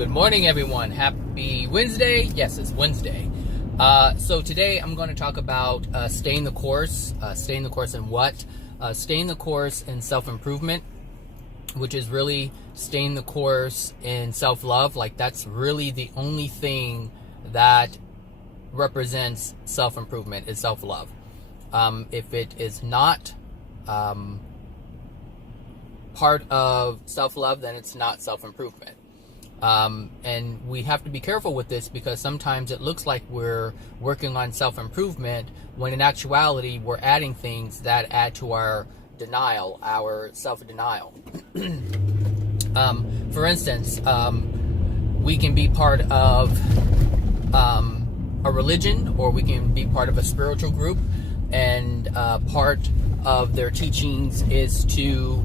Good morning, everyone. Happy Wednesday. Yes, it's Wednesday. So today I'm going to talk about staying the course. Staying the course in what? Staying the course in self-improvement, which is really staying the course in self-love. Like, that's really the only thing that represents self-improvement is self-love. If it is not part of self-love, then it's not self-improvement. And we have to be careful with this because sometimes it looks like we're working on self-improvement when in actuality we're adding things that add to our denial, our self-denial. For instance, we can be part of a religion, or we can be part of a spiritual group, and part of their teachings is to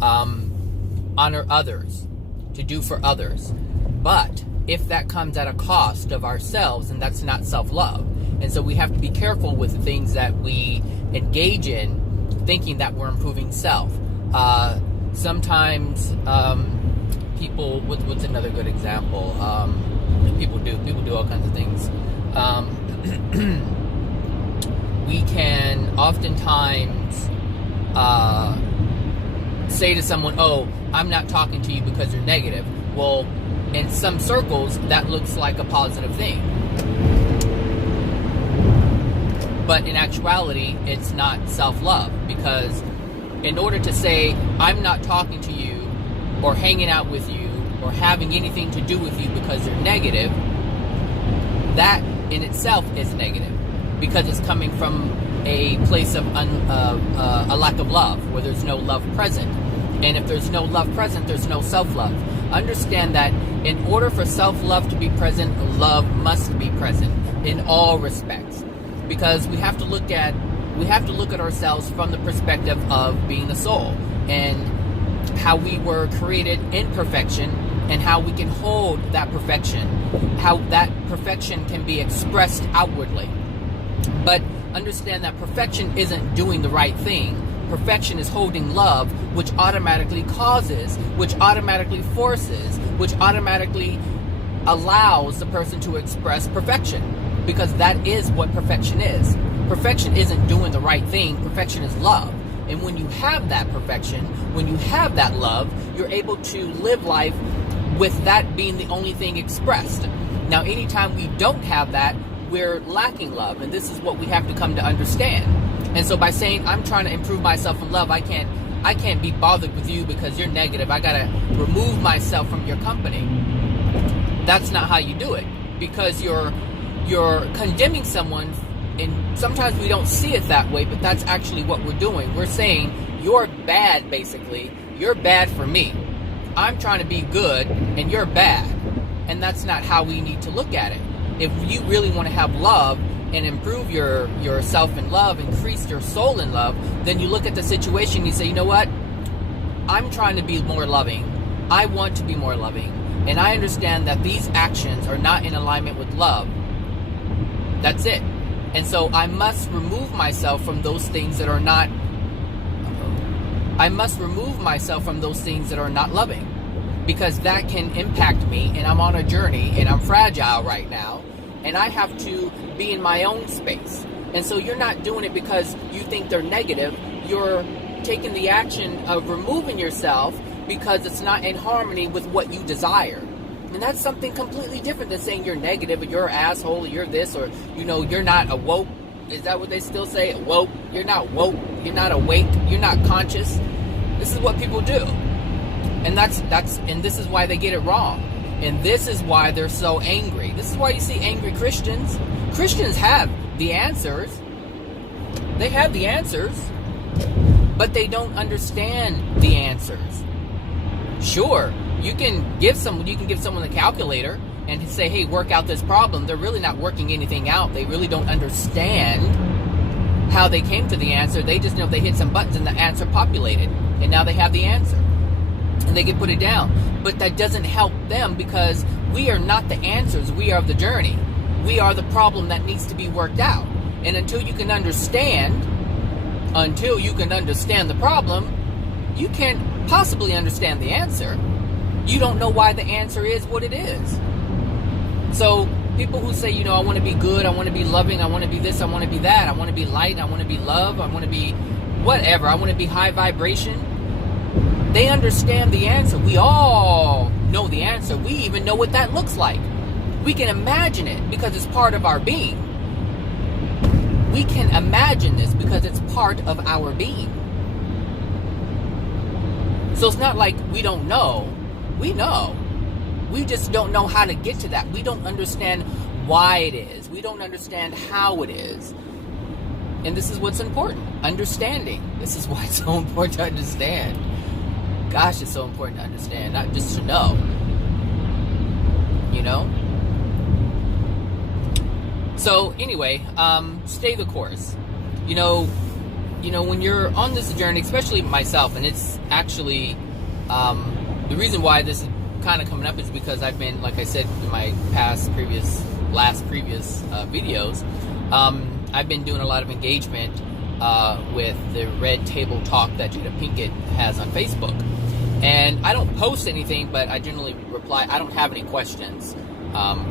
honor others, to do for others. But if that comes at a cost of ourselves, then that's not self-love. And so we have to be careful with the things that we engage in, thinking that we're improving self. Sometimes people, what's another good example? People do all kinds of things. We can oftentimes say to someone, "Oh, I'm not talking to you because you're negative." Well, in some circles, that looks like a positive thing. But in actuality, it's not self-love, because in order to say, "I'm not talking to you or hanging out with you or having anything to do with you because you're negative," that in itself is negative, because it's coming from a place of a lack of love, where there's no love present. And if there's no love present, there's no self-love. Understand that in order for self-love to be present, love must be present in all respects. Because we have to look at ourselves from the perspective of being a soul, and how we were created in perfection, and how we can hold that perfection, how that perfection can be expressed outwardly. But understand that perfection isn't doing the right thing. Perfection is holding love, which automatically causes, which automatically forces, which automatically allows the person to express perfection. Because that is what perfection is. Perfection isn't doing the right thing. Perfection is love. And when you have that perfection, when you have that love, you're able to live life with that being the only thing expressed. Now, anytime we don't have that, we're lacking love. And this is what we have to come to understand. And so by saying, "I'm trying to improve myself in love, I can't be bothered with you because you're negative. I gotta remove myself from your company." That's not how you do it, because you're condemning someone, and sometimes we don't see it that way, but that's actually what we're doing. We're saying, "You're bad," basically. "You're bad for me. I'm trying to be good, and you're bad." And that's not how we need to look at it. If you really want to have love and improve yourself in love, increase your soul in love, then you look at the situation and you say, "You know what? I'm trying to be more loving. I want to be more loving. And I understand that these actions are not in alignment with love." That's it. And so I must remove myself from those things that are not loving, because that can impact me, and I'm on a journey, and I'm fragile right now, and I have to be in my own space. And so you're not doing it because you think they're negative. You're taking the action of removing yourself because it's not in harmony with what you desire. And that's something completely different than saying you're negative, or you're an asshole, or you're this, or, you're not awoke. Is that what they still say? Woke? You're not woke. You're not awake. You're not conscious. This is what people do. And and this is why they get it wrong. And this is why they're so angry. This is why you see angry Christians. Christians have the answers. They have the answers, but they don't understand the answers. Sure, you can give someone a calculator and say, "Hey, work out this problem." They're really not working anything out. They really don't understand how they came to the answer. They just know they hit some buttons and the answer populated, and now they have the answer, and they can put it down. But that doesn't help them, because we are not the answers. We are the journey. We are the problem that needs to be worked out. And until you can understand the problem, you can't possibly understand the answer. you don't know why the answer is what it is. So people who say, I want to be good, I want to be loving, I want to be this, I want to be that, I want to be light, I want to be love, I want to be whatever, I want to be high vibration, they understand the answer. We all know the answer. We even know what that looks like. We can imagine it because it's part of our being. We can imagine this because it's part of our being. So it's not like we don't know. We know. We just don't know how to get to that. We don't understand why it is. We don't understand how it is. And this is what's important. Understanding. This is why it's so important to understand. Gosh, it's so important to understand, not just to know. So anyway, stay the course. When you're on this journey, especially myself, and it's actually the reason why this is kind of coming up is because I've been, like I said in my previous videos, I've been doing a lot of engagement with the Red Table Talk that Jada Pinkett has on Facebook. And I don't post anything, but I generally reply. I don't have any questions,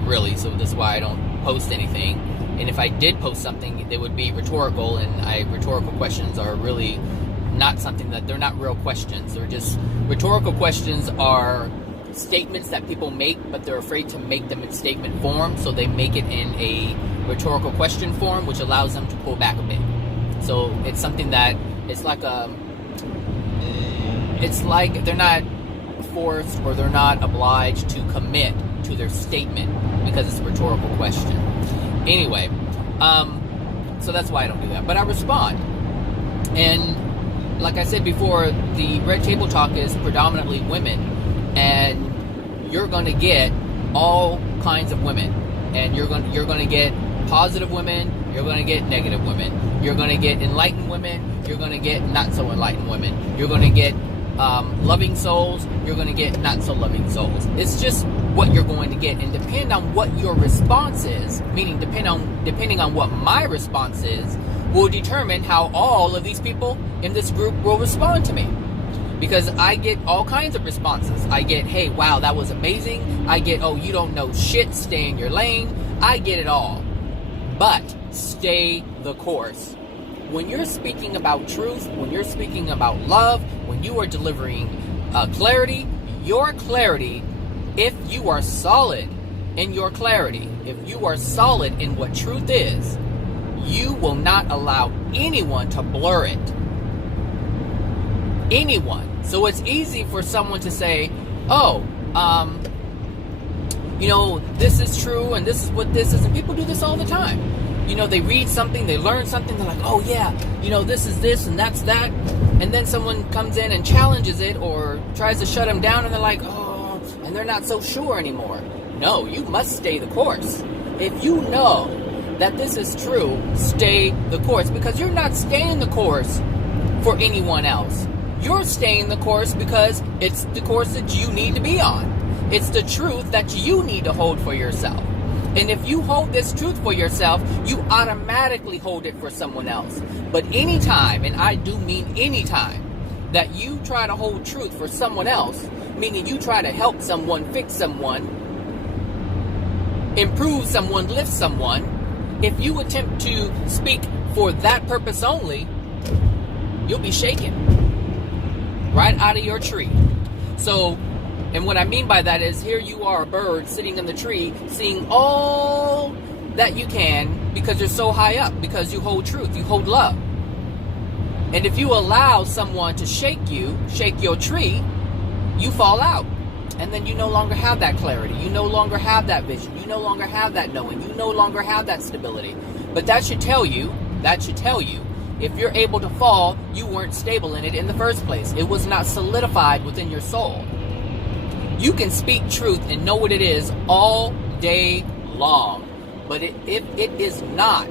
really, so this is why I don't post anything. And if I did post something, they would be rhetorical, and rhetorical questions are really not something they're not real questions. They're just, rhetorical questions are statements that people make, but they're afraid to make them in statement form, so they make it in a rhetorical question form, which allows them to pull back a bit. So it's something that, it's like they're not forced or they're not obliged to commit to their statement because it's a rhetorical question. Anyway, so that's why I don't do that. But I respond. And like I said before, the Red Table Talk is predominantly women. And you're going to get all kinds of women. And you're going to get positive women. You're going to get negative women. You're going to get enlightened women. You're going to get not so enlightened women. You're going to get loving souls. You're going to get not so loving souls. It's just what you're going to get, and depending on what your response is, meaning depending on what my response is, will determine how all of these people in this group will respond to me. Because I get all kinds of responses. I get, hey, wow, that was amazing. I get, oh, you don't know shit, stay in your lane. I get it all. But stay the course. When you're speaking about truth, when you're speaking about love, when you are delivering clarity, your clarity, if you are solid in your clarity, if you are solid in what truth is, you will not allow anyone to blur it. Anyone. So it's easy for someone to say, oh, this is true and this is what this is. And people do this all the time. They read something, they learn something, they're like, oh yeah, this is this and that's that. And then someone comes in and challenges it or tries to shut them down and they're like, oh, and they're not so sure anymore. No, you must stay the course. If you know that this is true, stay the course, because you're not staying the course for anyone else. You're staying the course because it's the course that you need to be on. It's the truth that you need to hold for yourself. And if you hold this truth for yourself, you automatically hold it for someone else. But anytime, and I do mean anytime, that you try to hold truth for someone else, meaning you try to help someone, fix someone, improve someone, lift someone, if you attempt to speak for that purpose only, you'll be shaken right out of your tree. So, and what I mean by that is, here you are, a bird sitting in the tree, seeing all that you can because you're so high up, because you hold truth, you hold love. And if you allow someone to shake your tree, you fall out. And then you no longer have that clarity. You no longer have that vision. You no longer have that knowing. You no longer have that stability. But that should tell you, if you're able to fall, you weren't stable in it in the first place. It was not solidified within your soul. You can speak truth and know what it is all day long. But if it is not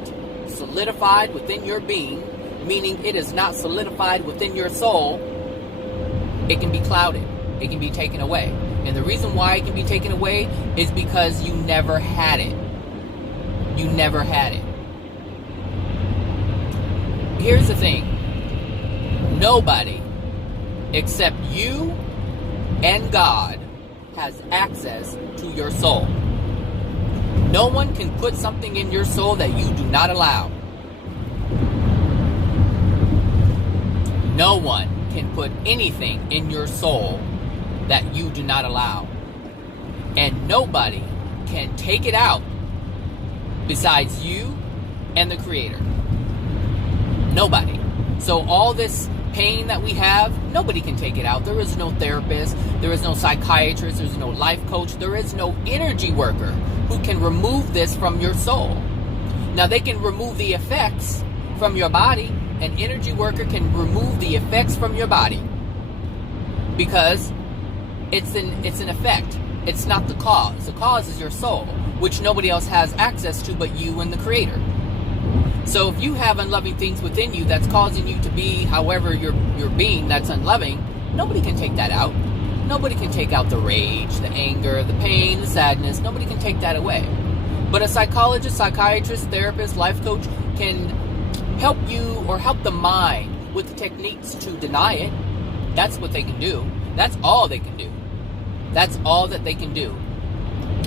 solidified within your being, meaning it is not solidified within your soul, it can be clouded. It can be taken away. And the reason why it can be taken away is because you never had it. You never had it. Here's the thing. Nobody except you and God has access to your soul. No one can put something in your soul that you do not allow. No one can put anything in your soul that you do not allow. And nobody can take it out besides you and the Creator. Nobody. So all this pain that we have, nobody can take it out. There is no therapist, there is no psychiatrist, there's no life coach, there is no energy worker who can remove this from your soul. Now they can remove the effects from your body. An energy worker can remove the effects from your body because it's an effect. It's not the cause. The cause is your soul, which nobody else has access to but you and the Creator. So if you have unloving things within you that's causing you to be however you're being that's unloving, nobody can take that out. Nobody can take out the rage, the anger, the pain, the sadness. Nobody can take that away. But a psychologist, psychiatrist, therapist, life coach can help you or help the mind with the techniques to deny it. That's what they can do. That's all they can do. That's all that they can do.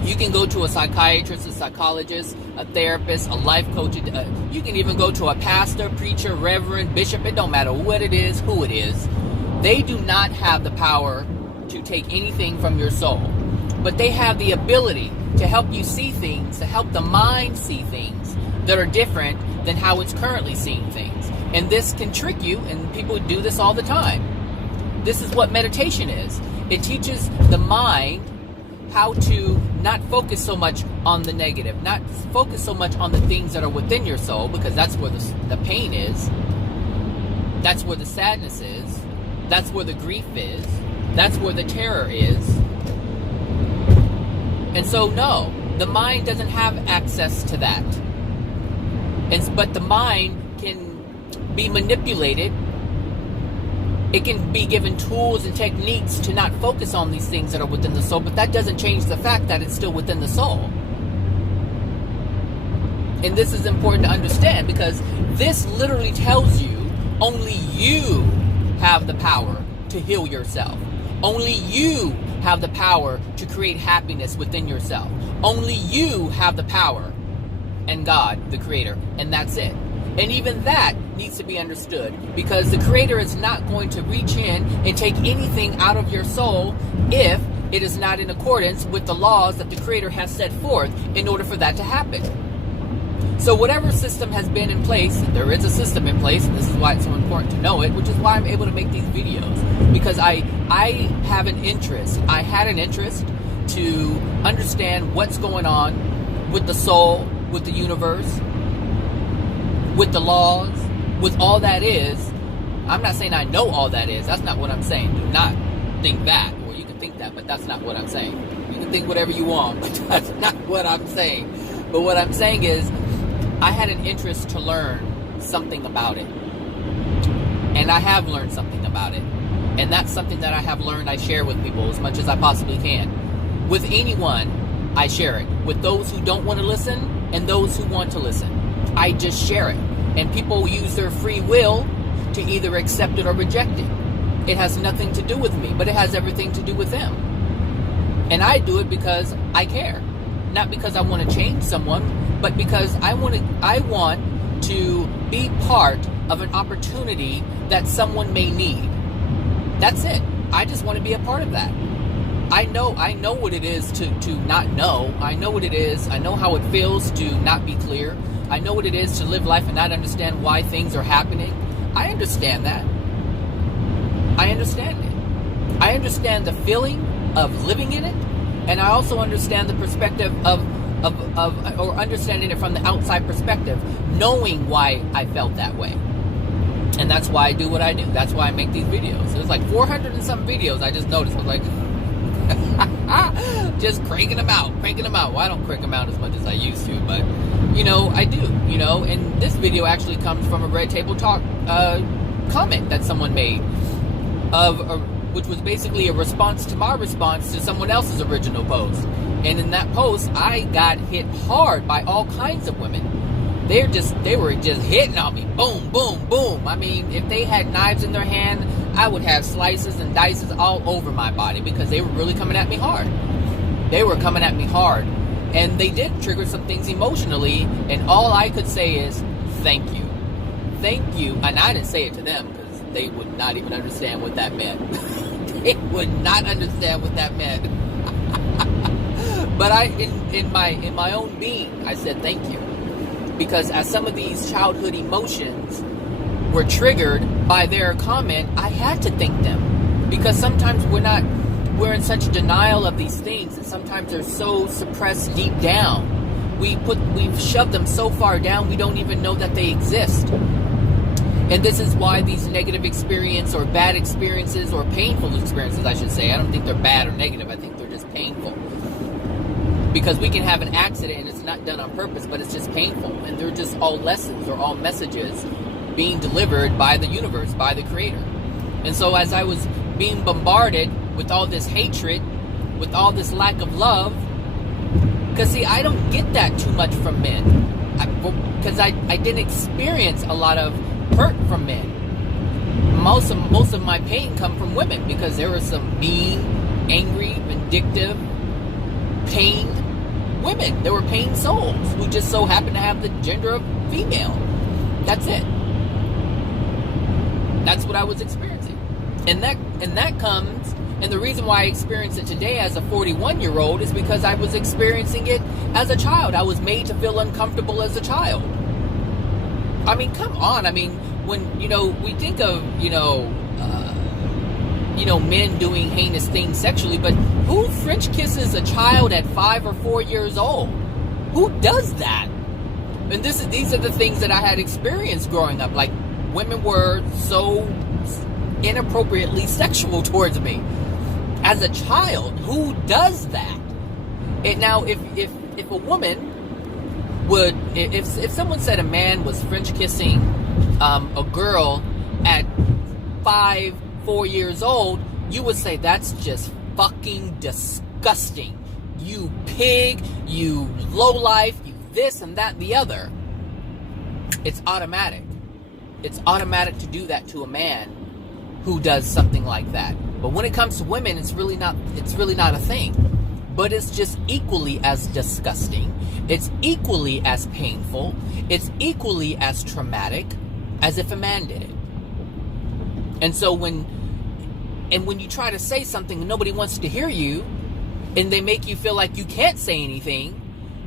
You can go to a psychiatrist, a psychologist, a therapist, a life coach. You can even go to a pastor, preacher, reverend, bishop. It don't matter what it is, who it is. They do not have the power to take anything from your soul. But they have the ability to help you see things, to help the mind see things that are different than how it's currently seeing things. And this can trick you, and people do this all the time. This is what meditation is. It teaches the mind how to not focus so much on the negative, not focus so much on the things that are within your soul, because that's where the pain is. That's where the sadness is. That's where the grief is. That's where the terror is. And so, no, the mind doesn't have access to that. But the mind can be manipulated. It can be given tools and techniques to not focus on these things that are within the soul, but that doesn't change the fact that it's still within the soul. And this is important to understand, because this literally tells you only you have the power to heal yourself. Only you have the power to create happiness within yourself. Only you have the power, and God, the Creator, and that's it. And even that needs to be understood, because the Creator is not going to reach in and take anything out of your soul if it is not in accordance with the laws that the Creator has set forth in order for that to happen. So whatever system has been in place, there is a system in place, and this is why it's so important to know it, which is why I'm able to make these videos, because I have an interest. I had an interest to understand what's going on with the soul, with the universe, with the laws, with all that is. I'm not saying I know all that is. That's not what I'm saying. Do not think that. Or you can think that, but that's not what I'm saying. You can think whatever you want, but that's not what I'm saying. But what I'm saying is, I had an interest to learn something about it. And I have learned something about it. And that's something that I have learned, I share with people as much as I possibly can. With anyone, I share it. With those who don't want to listen and those who want to listen. I just share it. And people use their free will to either accept it or reject it. It has nothing to do with me, but it has everything to do with them. And I do it because I care. Not because I want to change someone, but because I want to be part of an opportunity that someone may need. That's it. I just want to be a part of that. I know what it is to not know. I know what it is. I know how it feels to not be clear. I know what it is to live life and not understand why things are happening. I understand that. I understand it. I understand the feeling of living in it, and I also understand the perspective of understanding it from the outside perspective, knowing why I felt that way. And that's why I do what I do. That's why I make these videos. There's like 400 and some videos I just noticed. I was like, just cranking them out. Well, I don't crank them out as much as I used to, but, I do, and this video actually comes from a Red Table Talk comment that someone made, which was basically a response to my response to someone else's original post. And in that post, I got hit hard by all kinds of women. They were just hitting on me. Boom, boom, boom. I mean, if they had knives in their hand, I would have slices and dices all over my body because they were really coming at me hard. They were coming at me hard. And they did trigger some things emotionally, and all I could say is, thank you. Thank you. And I didn't say it to them because they would not even understand what that meant. They would not understand what that meant. But in my own being, I said thank you. Because as some of these childhood emotions were triggered by their comment, I had to thank them. Because sometimes we're in such denial of these things, and sometimes they're so suppressed deep down. We've shoved them so far down we don't even know that they exist. And this is why these negative experiences or bad experiences or painful experiences, I should say, I don't think they're bad or negative, I think they're just painful. Because we can have an accident and it's not done on purpose, but it's just painful. And they're just all lessons or all messages being delivered by the universe, by the Creator. And so as I was being bombarded with all this hatred, with all this lack of love, because see, I don't get that too much from men. Because I didn't experience a lot of hurt from men. Most of my pain come from women, because there were some mean, angry, vindictive, pained women. There were pained souls who just so happened to have the gender of female. That's it. That's what I was experiencing. And that comes, and the reason why I experience it today as a 41-year-old is because I was experiencing it as a child. I was made to feel uncomfortable as a child. I mean, come on. I mean, when, we think of, men doing heinous things sexually, but who French kisses a child at 5 or 4 years old? Who does that? And these are the things that I had experienced growing up. Like, women were so inappropriately sexual towards me as a child. Who does that? And now, if a woman would, if someone said a man was French kissing a girl at 4 years old, you would say that's just fucking disgusting. You pig, you lowlife, you this and that and the other. It's automatic. It's automatic to do that to a man who does something like that. But when it comes to women, it's really not a thing. But it's just equally as disgusting. It's equally as painful. It's equally as traumatic as if a man did it. And so when you try to say something and nobody wants to hear you, and they make you feel like you can't say anything,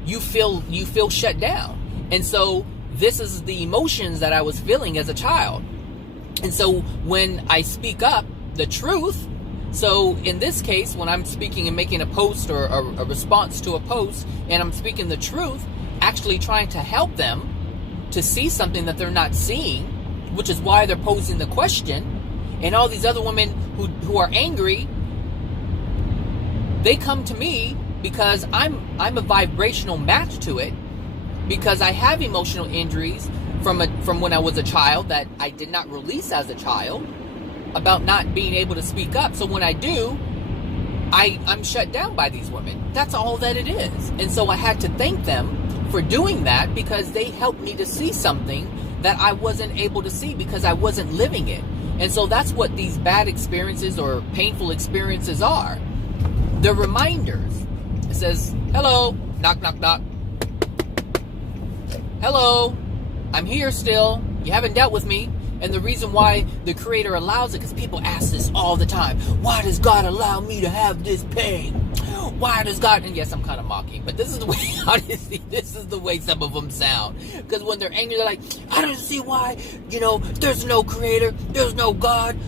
you feel shut down. And so this is the emotions that I was feeling as a child. And so when I speak up the truth, so in this case, when I'm speaking and making a post or a response to a post, and I'm speaking the truth, actually trying to help them to see something that they're not seeing, which is why they're posing the question. And all these other women who are angry, they come to me because I'm a vibrational match to it, because I have emotional injuries from when I was a child that I did not release as a child, about not being able to speak up. So when I do, I'm shut down by these women. That's all that it is. And so I had to thank them for doing that, because they helped me to see something that I wasn't able to see because I wasn't living it. And so that's what these bad experiences or painful experiences are. They're reminders. It says, hello, knock, knock, knock. Hello, I'm here still. You haven't dealt with me. And the reason why the Creator allows it, because people ask this all the time. Why does God allow me to have this pain? Why does God? And yes, I'm kind of mocking, but this is the way, honestly, this is the way some of them sound. Because when they're angry, they're like, I don't see why, there's no Creator, there's no God.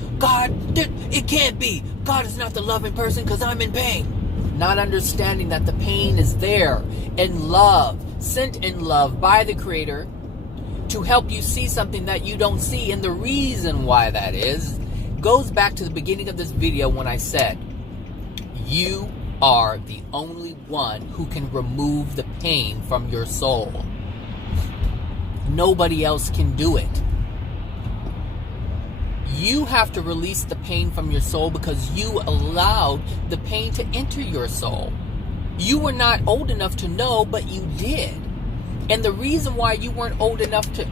It can't be. God is not the loving person because I'm in pain. Not understanding that the pain is there in love, sent in love by the Creator, to help you see something that you don't see. And the reason why that is goes back to the beginning of this video when I said, you are the only one who can remove the pain from your soul. Nobody else can do it. You have to release the pain from your soul because you allowed the pain to enter your soul. You were not old enough to know, but you did. And the reason why you weren't old enough to,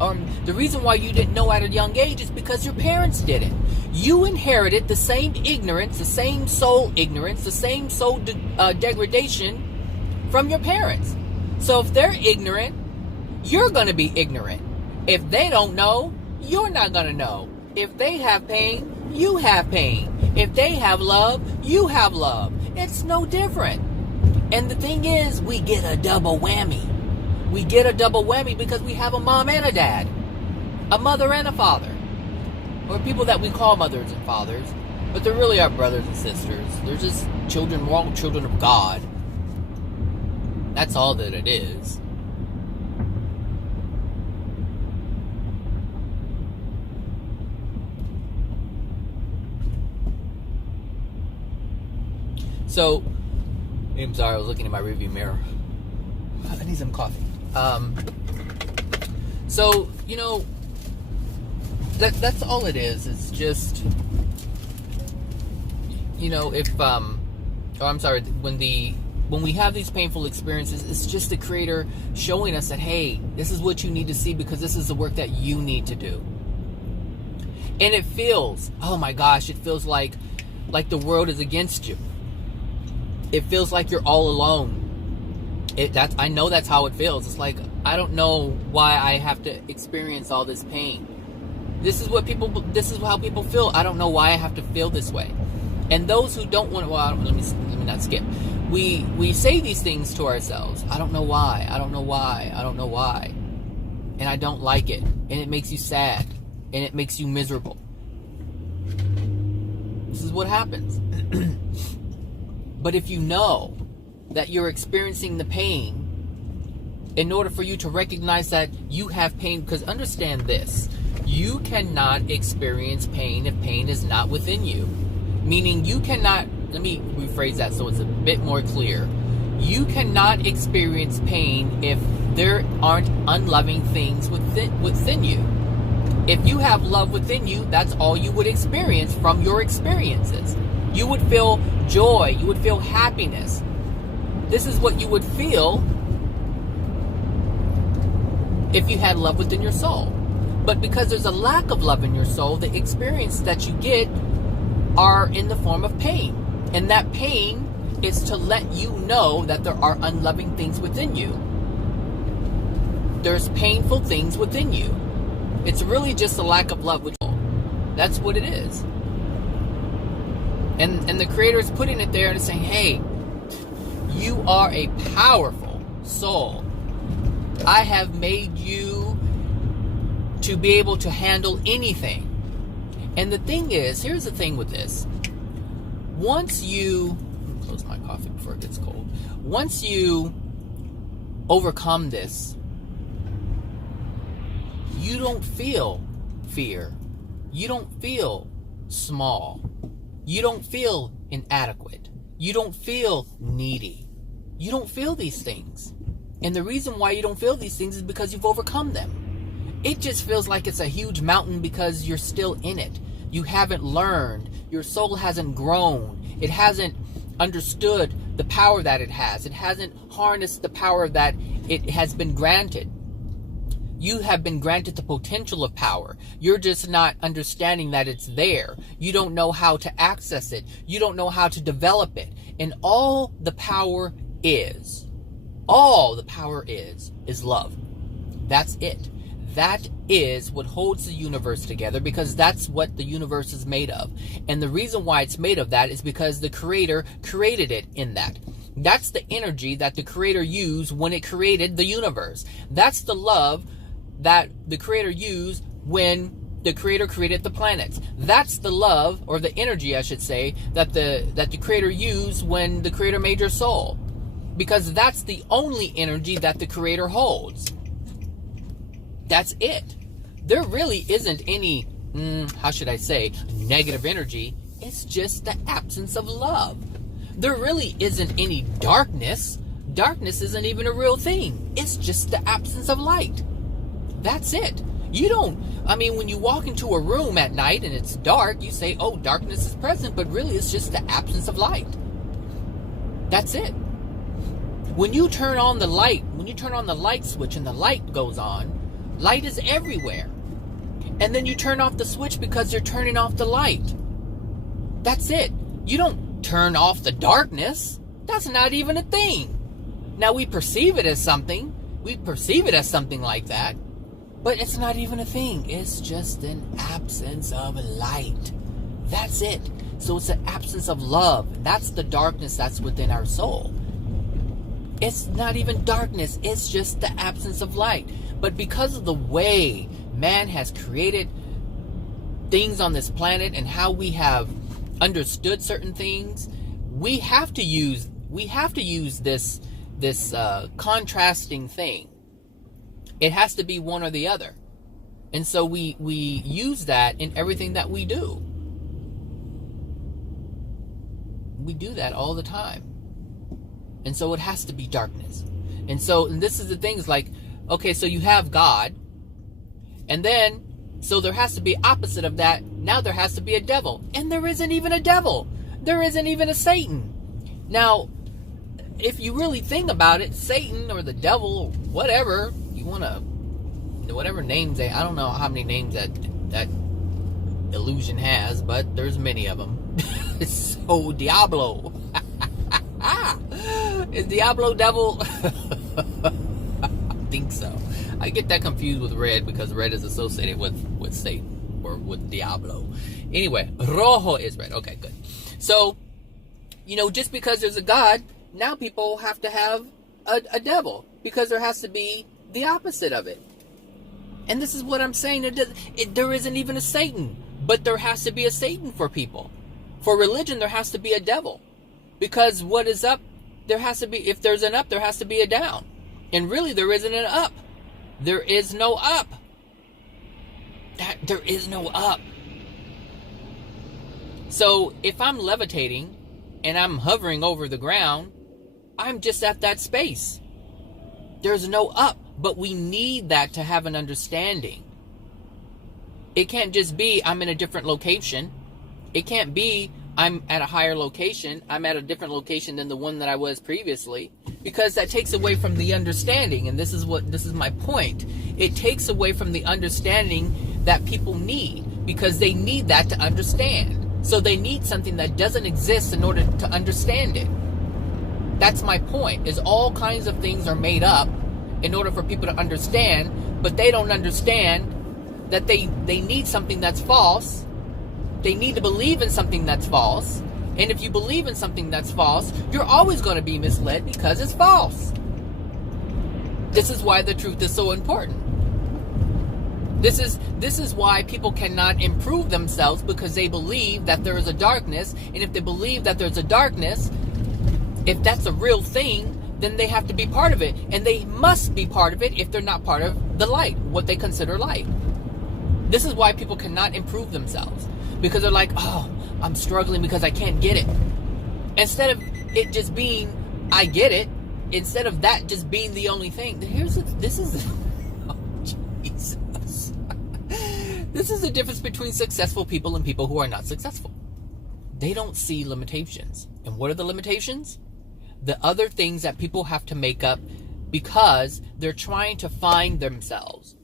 the reason why you didn't know at a young age is because your parents didn't. You inherited the same ignorance, the same soul ignorance, the same soul degradation from your parents. So if they're ignorant, you're going to be ignorant. If they don't know, you're not going to know. If they have pain, you have pain. If they have love, you have love. It's no different. And the thing is, we get a double whammy. We get a double whammy because we have a mom and a dad, a mother and a father, or people that we call mothers and fathers, but they're really our brothers and sisters. They're just children. We're all children of God. That's all that it is. So, I'm sorry, I was looking in my rearview mirror. I need some coffee. So, you know, that's all it is. It's just, you know, when we have these painful experiences, it's just the Creator showing us that, hey, this is what you need to see because this is the work that you need to do. And it feels, oh my gosh, it feels like the world is against you. It feels like you're all alone. I know that's how it feels. It's like, I don't know why I have to experience all this pain. This is how people feel. I don't know why I have to feel this way. And those who don't want to, let me not skip. We say these things to ourselves. I don't know why. I don't know why. I don't know why. And I don't like it. And it makes you sad. And it makes you miserable. This is what happens. But if you know that you're experiencing the pain, in order for you to recognize that you have pain, because understand this, you cannot experience pain if pain is not within you. Meaning you cannot, let me rephrase that so it's a bit more clear. You cannot experience pain if there aren't unloving things within you. If you have love within you, that's all you would experience from your experiences. You would feel joy. You would feel happiness. This is what you would feel if you had love within your soul. But because there's a lack of love in your soul, the experiences that you get are in the form of pain. And that pain is to let you know that there are unloving things within you. There's painful things within you. It's really just a lack of love. That's what it is. And the Creator is putting it there and saying, hey, you are a powerful soul. I have made you to be able to handle anything. And the thing is, here's the thing with this. Once you, close my coffee before it gets cold. Once you overcome this, you don't feel fear. You don't feel small. You don't feel inadequate. You don't feel needy. You don't feel these things. And the reason why you don't feel these things is because you've overcome them. It just feels like it's a huge mountain because you're still in it. You haven't learned. Your soul hasn't grown. It hasn't understood the power that it has. It hasn't harnessed the power that it has been granted. You have been granted the potential of power. You're just not understanding that it's there. You don't know how to access it. You don't know how to develop it. And all the power is love. That's it. That is what holds the universe together, because that's what the universe is made of. And the reason why it's made of that is because the Creator created it in that. That's the energy that the Creator used when it created the universe. That's the love that the Creator used when the Creator created the planets. That's the love, or the energy I should say, that the Creator used when the Creator made your soul. Because that's the only energy that the Creator holds. That's it. There really isn't any, how should I say, negative energy. It's just the absence of love. There really isn't any darkness. Darkness isn't even a real thing. It's just the absence of light. That's it. When you walk into a room at night and it's dark, you say, oh, darkness is present, but really it's just the absence of light. That's it. When you turn on the light, when you turn on the light switch and the light goes on, light is everywhere. And then you turn off the switch because you're turning off the light. That's it. You don't turn off the darkness. That's not even a thing. Now we perceive it as something. We perceive it as something like that. But it's not even a thing. It's just an absence of light. That's it. So it's an absence of love. That's the darkness that's within our soul. It's not even darkness. It's just the absence of light. But because of the way man has created things on this planet and how we have understood certain things, we have to use this contrasting thing. It has to be one or the other. And so we use that in everything that we do. We do that all the time. And so it has to be darkness. And this is the thing, is like, okay, so you have God, and then, so there has to be opposite of that. Now there has to be a devil. And there isn't even a devil. There isn't even a Satan. Now, if you really think about it, Satan or the devil, or whatever, you want to, whatever names I don't know how many names that illusion has, but there's many of them. So, Diablo. Is Diablo devil? I think so. I get that confused with red because red is associated with Satan or with Diablo. Anyway, rojo is red. Okay, good. So, just because there's a God, now people have to have a devil because there has to be the opposite of it. And this is what I'm saying. There isn't even a Satan, but there has to be a Satan for people. For religion, there has to be a devil. Because what is up, there has to be, if there's an up, there has to be a down. And really, there isn't an up. There is no up. There is no up. So if I'm levitating and I'm hovering over the ground, I'm just at that space. There's no up, but we need that to have an understanding. It can't just be I'm in a different location. It can't be I'm at a higher location. I'm at a different location than the one that I was previously, because that takes away from the understanding. And this is my point. It takes away from the understanding that people need, because they need that to understand. So they need something that doesn't exist in order to understand it. That's my point, is all kinds of things are made up in order for people to understand, but they don't understand that they need something that's false. They need to believe in something that's false. And if you believe in something that's false, you're always going to be misled because it's false. This is why the truth is so important. This is why people cannot improve themselves, because they believe that there is a darkness. And if they believe that there's a darkness, if that's a real thing, then they have to be part of it. And they must be part of it if they're not part of the light, what they consider light. This is why people cannot improve themselves. Because they're like, oh, I'm struggling because I can't get it. Instead of it just being, I get it, instead of that just being the only thing. This is the difference between successful people and people who are not successful. They don't see limitations. And what are the limitations? The other things that people have to make up because they're trying to find themselves.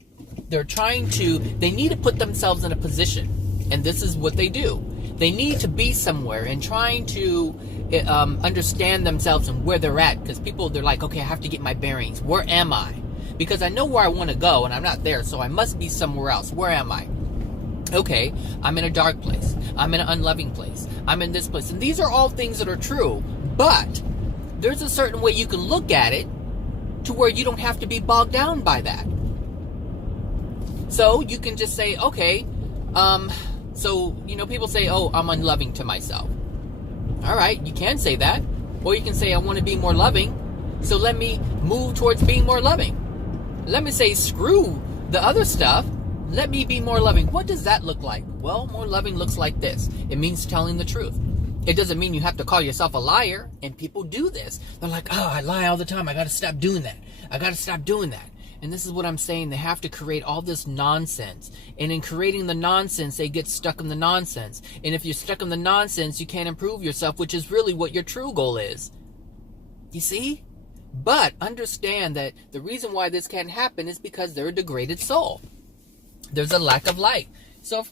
They need to put themselves in a position. And this is what they do. They need to be somewhere and trying to understand themselves and where they're at. Because they're like, okay, I have to get my bearings. Where am I? Because I know where I want to go and I'm not there. So I must be somewhere else. Where am I? Okay, I'm in a dark place. I'm in an unloving place. I'm in this place. And these are all things that are true. But there's a certain way you can look at it to where you don't have to be bogged down by that. So you can just say, okay, people say, oh, I'm unloving to myself. All right, you can say that. Or you can say, I want to be more loving, so let me move towards being more loving. Let me say, screw the other stuff. Let me be more loving. What does that look like? Well, more loving looks like this. It means telling the truth. It doesn't mean you have to call yourself a liar, and people do this. They're like, oh, I lie all the time. I got to stop doing that. I got to stop doing that. And this is what I'm saying. They have to create all this nonsense. And in creating the nonsense, they get stuck in the nonsense. And if you're stuck in the nonsense, you can't improve yourself, which is really what your true goal is. You see? But understand that the reason why this can't happen is because they're a degraded soul. There's a lack of light. So of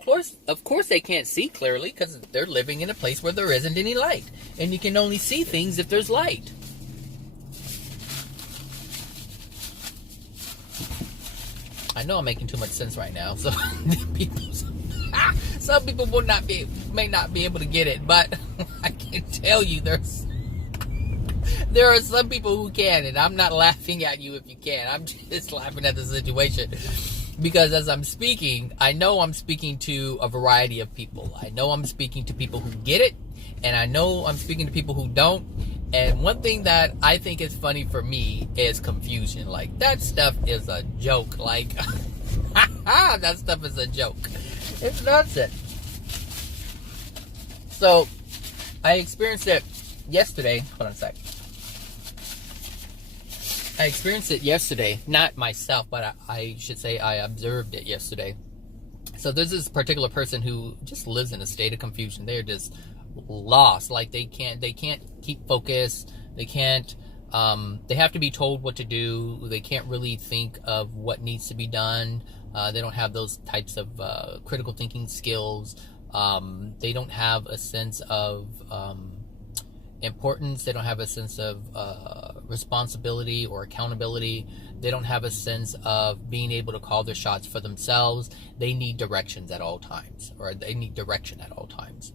course they can't see clearly because they're living in a place where there isn't any light. And you can only see things if there's light. I know I'm making too much sense right now, so some people may not be able to get it, but I can tell you there are some people who can, and I'm not laughing at you if you can. I'm just laughing at the situation. Because as I'm speaking, I know I'm speaking to a variety of people. I know I'm speaking to people who get it, and I know I'm speaking to people who don't. And one thing that I think is funny for me is confusion. Like, that stuff is a joke. Like, that stuff is a joke. It's nonsense. So, I experienced it yesterday. Hold on a sec. I experienced it yesterday, not myself, but I should say I observed it yesterday. So there's this particular person who just lives in a state of confusion. They're just lost. Like they can't keep focus. They can't, they have to be told what to do. They can't really think of what needs to be done. They don't have those types of critical thinking skills. They don't have a sense of importance. They don't have a sense of responsibility or accountability. They don't have a sense of being able to call their shots for themselves. They need directions at all times, or they need direction at all times.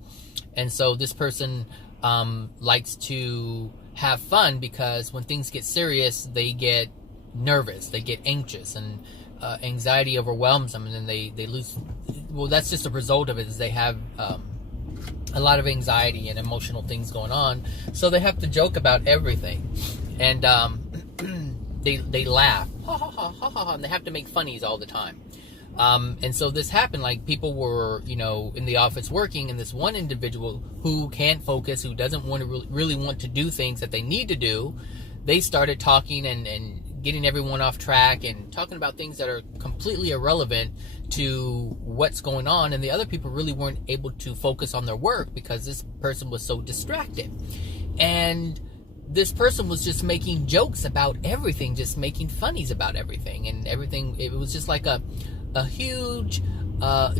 And so this person likes to have fun because when things get serious, they get nervous, they get anxious, and anxiety overwhelms them, and then they lose. Well, that's just a result of it, is they have a lot of anxiety and emotional things going on, so they have to joke about everything, and they laugh, ha ha ha ha ha, and they have to make funnies all the time. And so this happened, like people were, in the office working, and this one individual who can't focus, who doesn't want to really want to do things that they need to do, they started talking and getting everyone off track and talking about things that are completely irrelevant to what's going on, and the other people really weren't able to focus on their work because this person was so distracted. And this person was just making jokes about everything, just making funnies about everything, and everything. It was just like a huge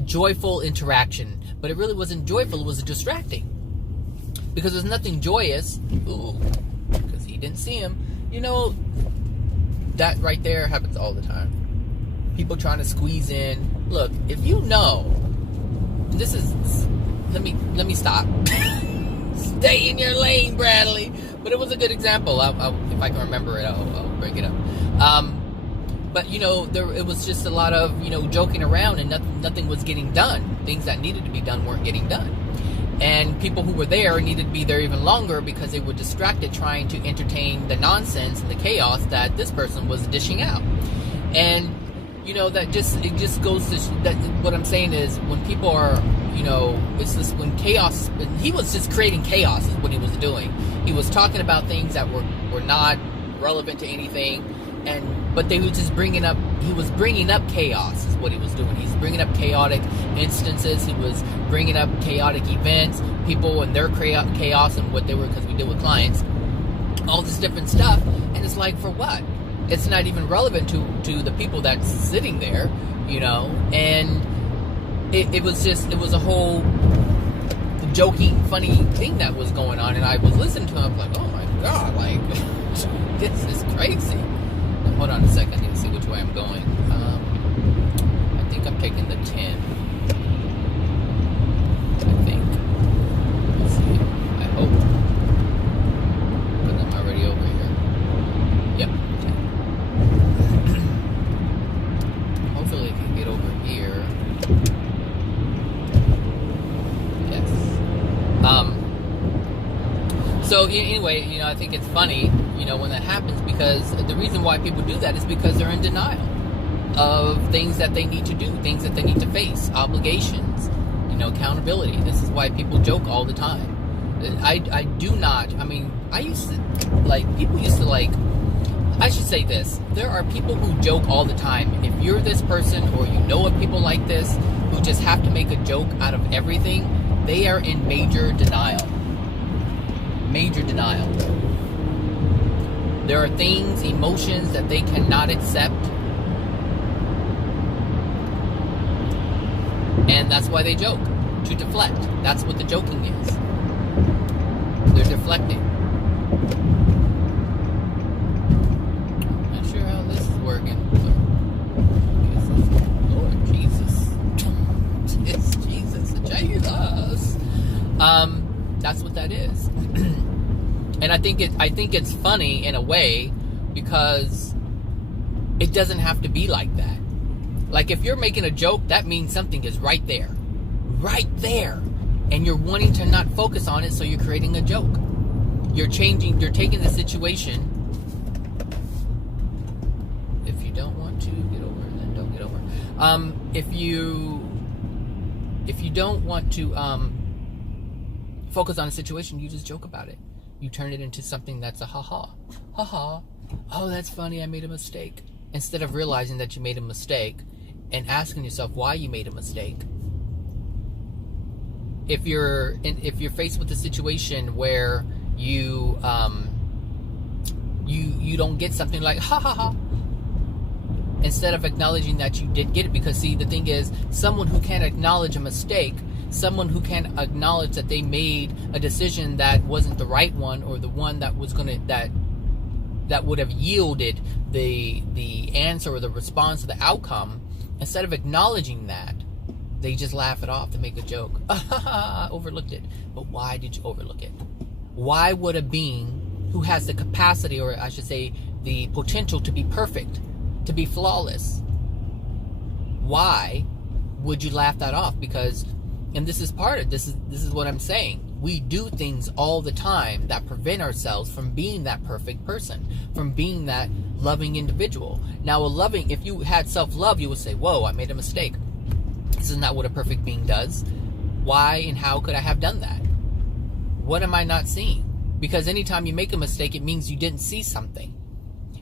joyful interaction, but it really wasn't joyful. It was distracting because there's nothing joyous. Because he didn't see him. That right there happens all the time. People trying to squeeze in. Look, if you know, this is, let me stop. Stay in your lane, Bradley. But it was a good example. If I can remember it, I'll bring it up. But it was just a lot of joking around, and nothing was getting done. Things that needed to be done weren't getting done. And people who were there needed to be there even longer because they were distracted trying to entertain the nonsense and the chaos that this person was dishing out. And it just goes to that. What I'm saying is, when people are, it's just when chaos. He was just creating chaos, is what he was doing. He was talking about things that were not relevant to anything, but they were just bringing up. He was bringing up chaos, is what he was doing. He's bringing up chaotic instances. He was bringing up chaotic events, people and their chaos and what they were, because we deal with clients, all this different stuff. And it's like, for what? It's not even relevant to the people that's sitting there, and it was a whole joking, funny thing that was going on. And I was listening to him, like, oh my God, like, this is crazy. Now, hold on a second, I need to see which way I'm going. I think I'm taking the 10. I think. Let's see. I hope. Because I'm already over here. Yep, 10. Hopefully I can get over here. Yes. So anyway, I think it's funny, when that happens, because the reason why people do that is because they're in denial of things that they need to do, things that they need to face, obligations, accountability. This is why people joke all the time. I do not, I used to, people used to, I should say this, there are people who joke all the time. If you're this person, or of people like this, who just have to make a joke out of everything, they are in major denial. Major denial. There are things, emotions that they cannot accept. And that's why they joke, to deflect. That's what the joking is. They're deflecting. Not sure how this is working. Lord Jesus. It's Jesus. Jesus. That's what that is. And I think it's funny in a way, because it doesn't have to be like that. Like, if you're making a joke, that means something is right there. Right there. And you're wanting to not focus on it, so you're creating a joke. You're taking the situation. If you don't want to get over, then don't get over. If you don't want to focus on a situation, you just joke about it. You turn it into something that's a ha-ha. Ha-ha. Oh, that's funny, I made a mistake. Instead of realizing that you made a mistake and asking yourself why you made a mistake. If you're faced with a situation where you don't get something, like ha ha ha, instead of acknowledging that you did get it, because see, the thing is, someone who can't acknowledge a mistake, someone who can't acknowledge that they made a decision that wasn't the right one, or the one that was that would have yielded the answer or the response or the outcome, instead of acknowledging that, they just laugh it off to make a joke. I overlooked it. But why did you overlook it? Why would a being who has the capacity, or I should say the potential to be perfect, to be flawless, why would you laugh that off? Because, and this is what I'm saying, we do things all the time that prevent ourselves from being that perfect person, from being that loving individual. Now, if you had self-love, you would say, whoa, I made a mistake. This is not what a perfect being does. Why and how could I have done that? What am I not seeing? Because anytime you make a mistake, it means you didn't see something.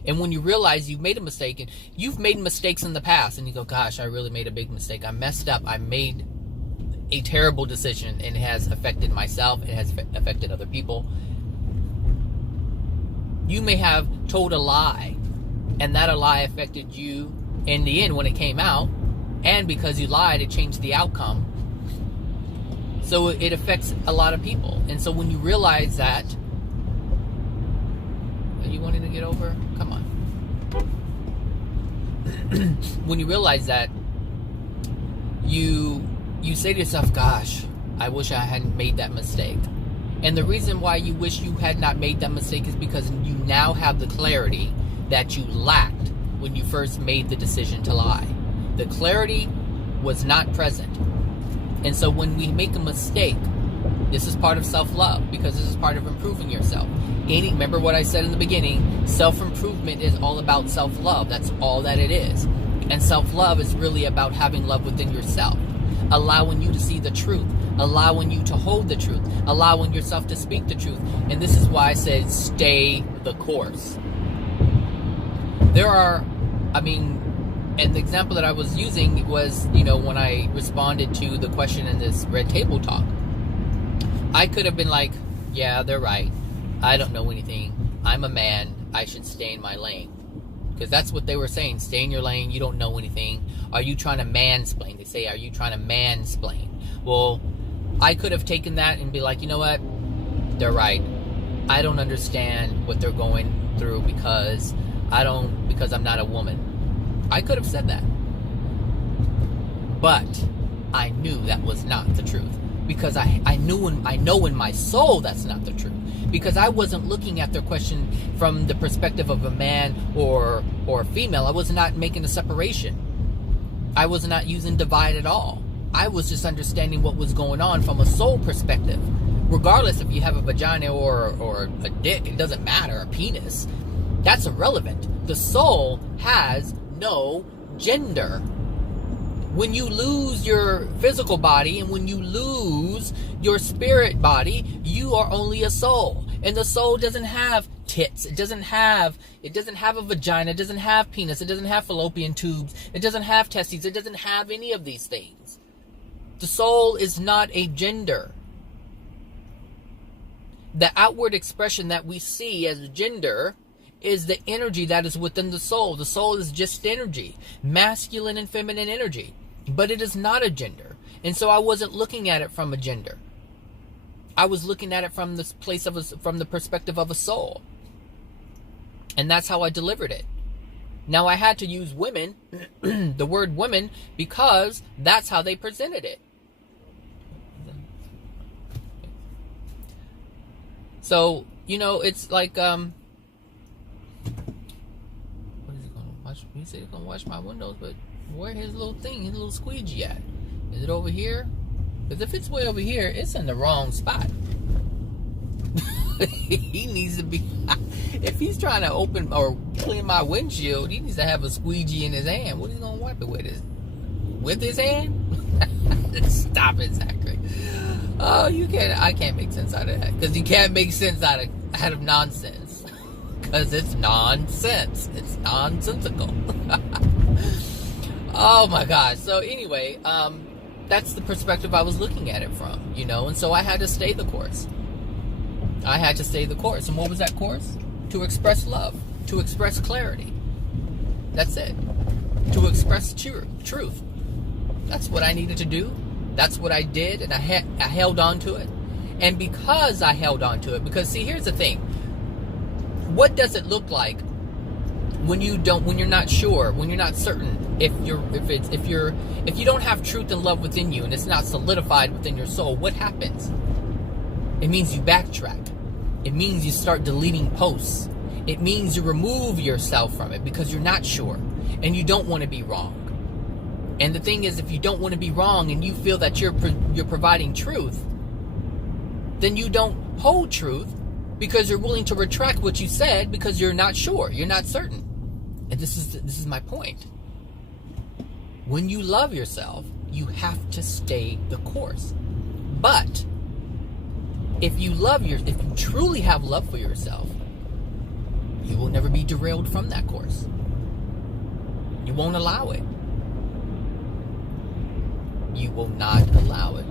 And when you realize you've made a mistake, and you've made mistakes in the past, and you go, gosh, I really made a big mistake. I messed up. I made a terrible decision, and it has affected myself. It has affected other people. You may have told a lie, and that lie affected you in the end when it came out. And because you lied, it changed the outcome. So it affects a lot of people. And so when you realize that, are you wanting to get over? Come on. When you realize that, you say to yourself, gosh, I wish I hadn't made that mistake. And the reason why you wish you had not made that mistake is because you now have the clarity that you lacked when you first made the decision to lie. The clarity was not present. And so when we make a mistake, this is part of self-love, because this is part of improving yourself. Remember what I said in the beginning, self-improvement is all about self-love. That's all that it is. And self-love is really about having love within yourself, allowing you to see the truth, allowing you to hold the truth, allowing yourself to speak the truth. And this is why I said stay the course. And the example that I was using was, when I responded to the question in this Red Table Talk. I could have been like, yeah, they're right. I don't know anything. I'm a man. I should stay in my lane. Because that's what they were saying. Stay in your lane. You don't know anything. Are you trying to mansplain? They say, are you trying to mansplain? Well, I could have taken that and be like, you know what? They're right. I don't understand what they're going through because I'm not a woman. I could have said that. But I knew that was not the truth. Because I know in my soul that's not the truth. Because I wasn't looking at their question from the perspective of a man or a female. I was not making a separation. I was not using divide at all. I was just understanding what was going on from a soul perspective. Regardless if you have a vagina or a dick, it doesn't matter, a penis. That's irrelevant. The soul has no gender. When you lose your physical body and when you lose your spirit body, you are only a soul. And the soul doesn't have tits. It doesn't have a vagina. It doesn't have penis. It doesn't have fallopian tubes. It doesn't have testes. It doesn't have any of these things. The soul is not a gender. The outward expression that we see as gender is the energy that is within the soul. The soul is just energy, masculine and feminine energy, but it is not a gender. And so I wasn't looking at it from a gender. I was looking at it from this place from the perspective of a soul. And that's how I delivered it. Now I had to use women, the word women, because that's how they presented it. So, it's like, what is he gonna watch? He said he's gonna watch my windows, but where his little thing, his little squeegee at? Is it over here? Because if it's way over here, it's in the wrong spot. He needs to be, if he's trying to open or clean my windshield, he needs to have a squeegee in his hand. What is he gonna wipe it with? With his hand? Stop it, Zachary. Oh, I can't make sense out of that. Because you can't make sense out of nonsense. Because it's nonsense. It's nonsensical. Oh my gosh. So anyway, that's the perspective I was looking at it from, and so I had to stay the course. I had to stay the course. And what was that course? To express love, to express clarity. That's it. To express truth. That's what I needed to do. That's what I did, and I held on to it. And because I held on to it, because see, here's the thing. What does it look like when you're not sure, when you're not certain, if you don't have truth and love within you and it's not solidified within your soul, what happens? It means you backtrack. It means you start deleting posts. It means you remove yourself from it because you're not sure and you don't want to be wrong. And the thing is, if you don't want to be wrong and you feel that you're providing truth, then you don't hold truth because you're willing to retract what you said because you're not sure, you're not certain. And this is my point. When you love yourself, you have to stay the course. But if you truly have love for yourself, you will never be derailed from that course. You won't allow it. You will not allow it.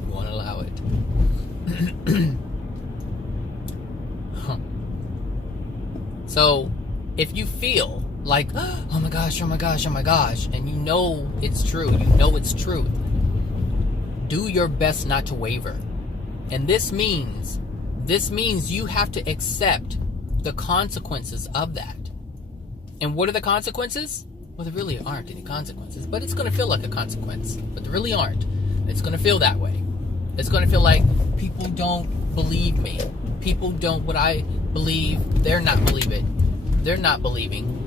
You won't allow it. So, if you feel like, oh my gosh, and you know it's true, do your best not to waver. And this means you have to accept the consequences of that. And what are the consequences? Well, there really aren't any consequences, but it's going to feel like a consequence. But there really aren't. It's going to feel that way. It's going to feel like people don't believe me. People don't, what I believe, they're not believing. They're not believing.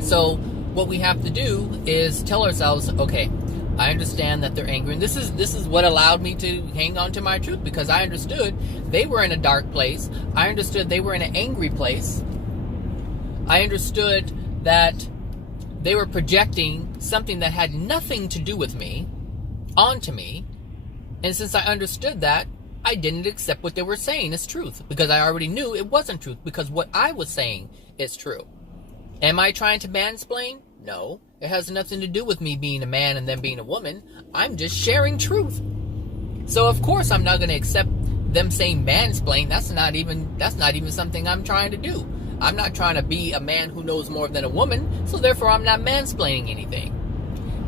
So what we have to do is tell ourselves, okay, I understand that they're angry. And this is what allowed me to hang on to my truth, because I understood they were in a dark place. I understood they were in an angry place. I understood that they were projecting something that had nothing to do with me onto me. And since I understood that, I didn't accept what they were saying as truth, because I already knew it wasn't truth, because what I was saying is true. Am I trying to mansplain? No. It has nothing to do with me being a man and them being a woman. I'm just sharing truth. So of course I'm not going to accept them saying mansplain. That's not even something I'm trying to do. I'm not trying to be a man who knows more than a woman, so therefore I'm not mansplaining anything.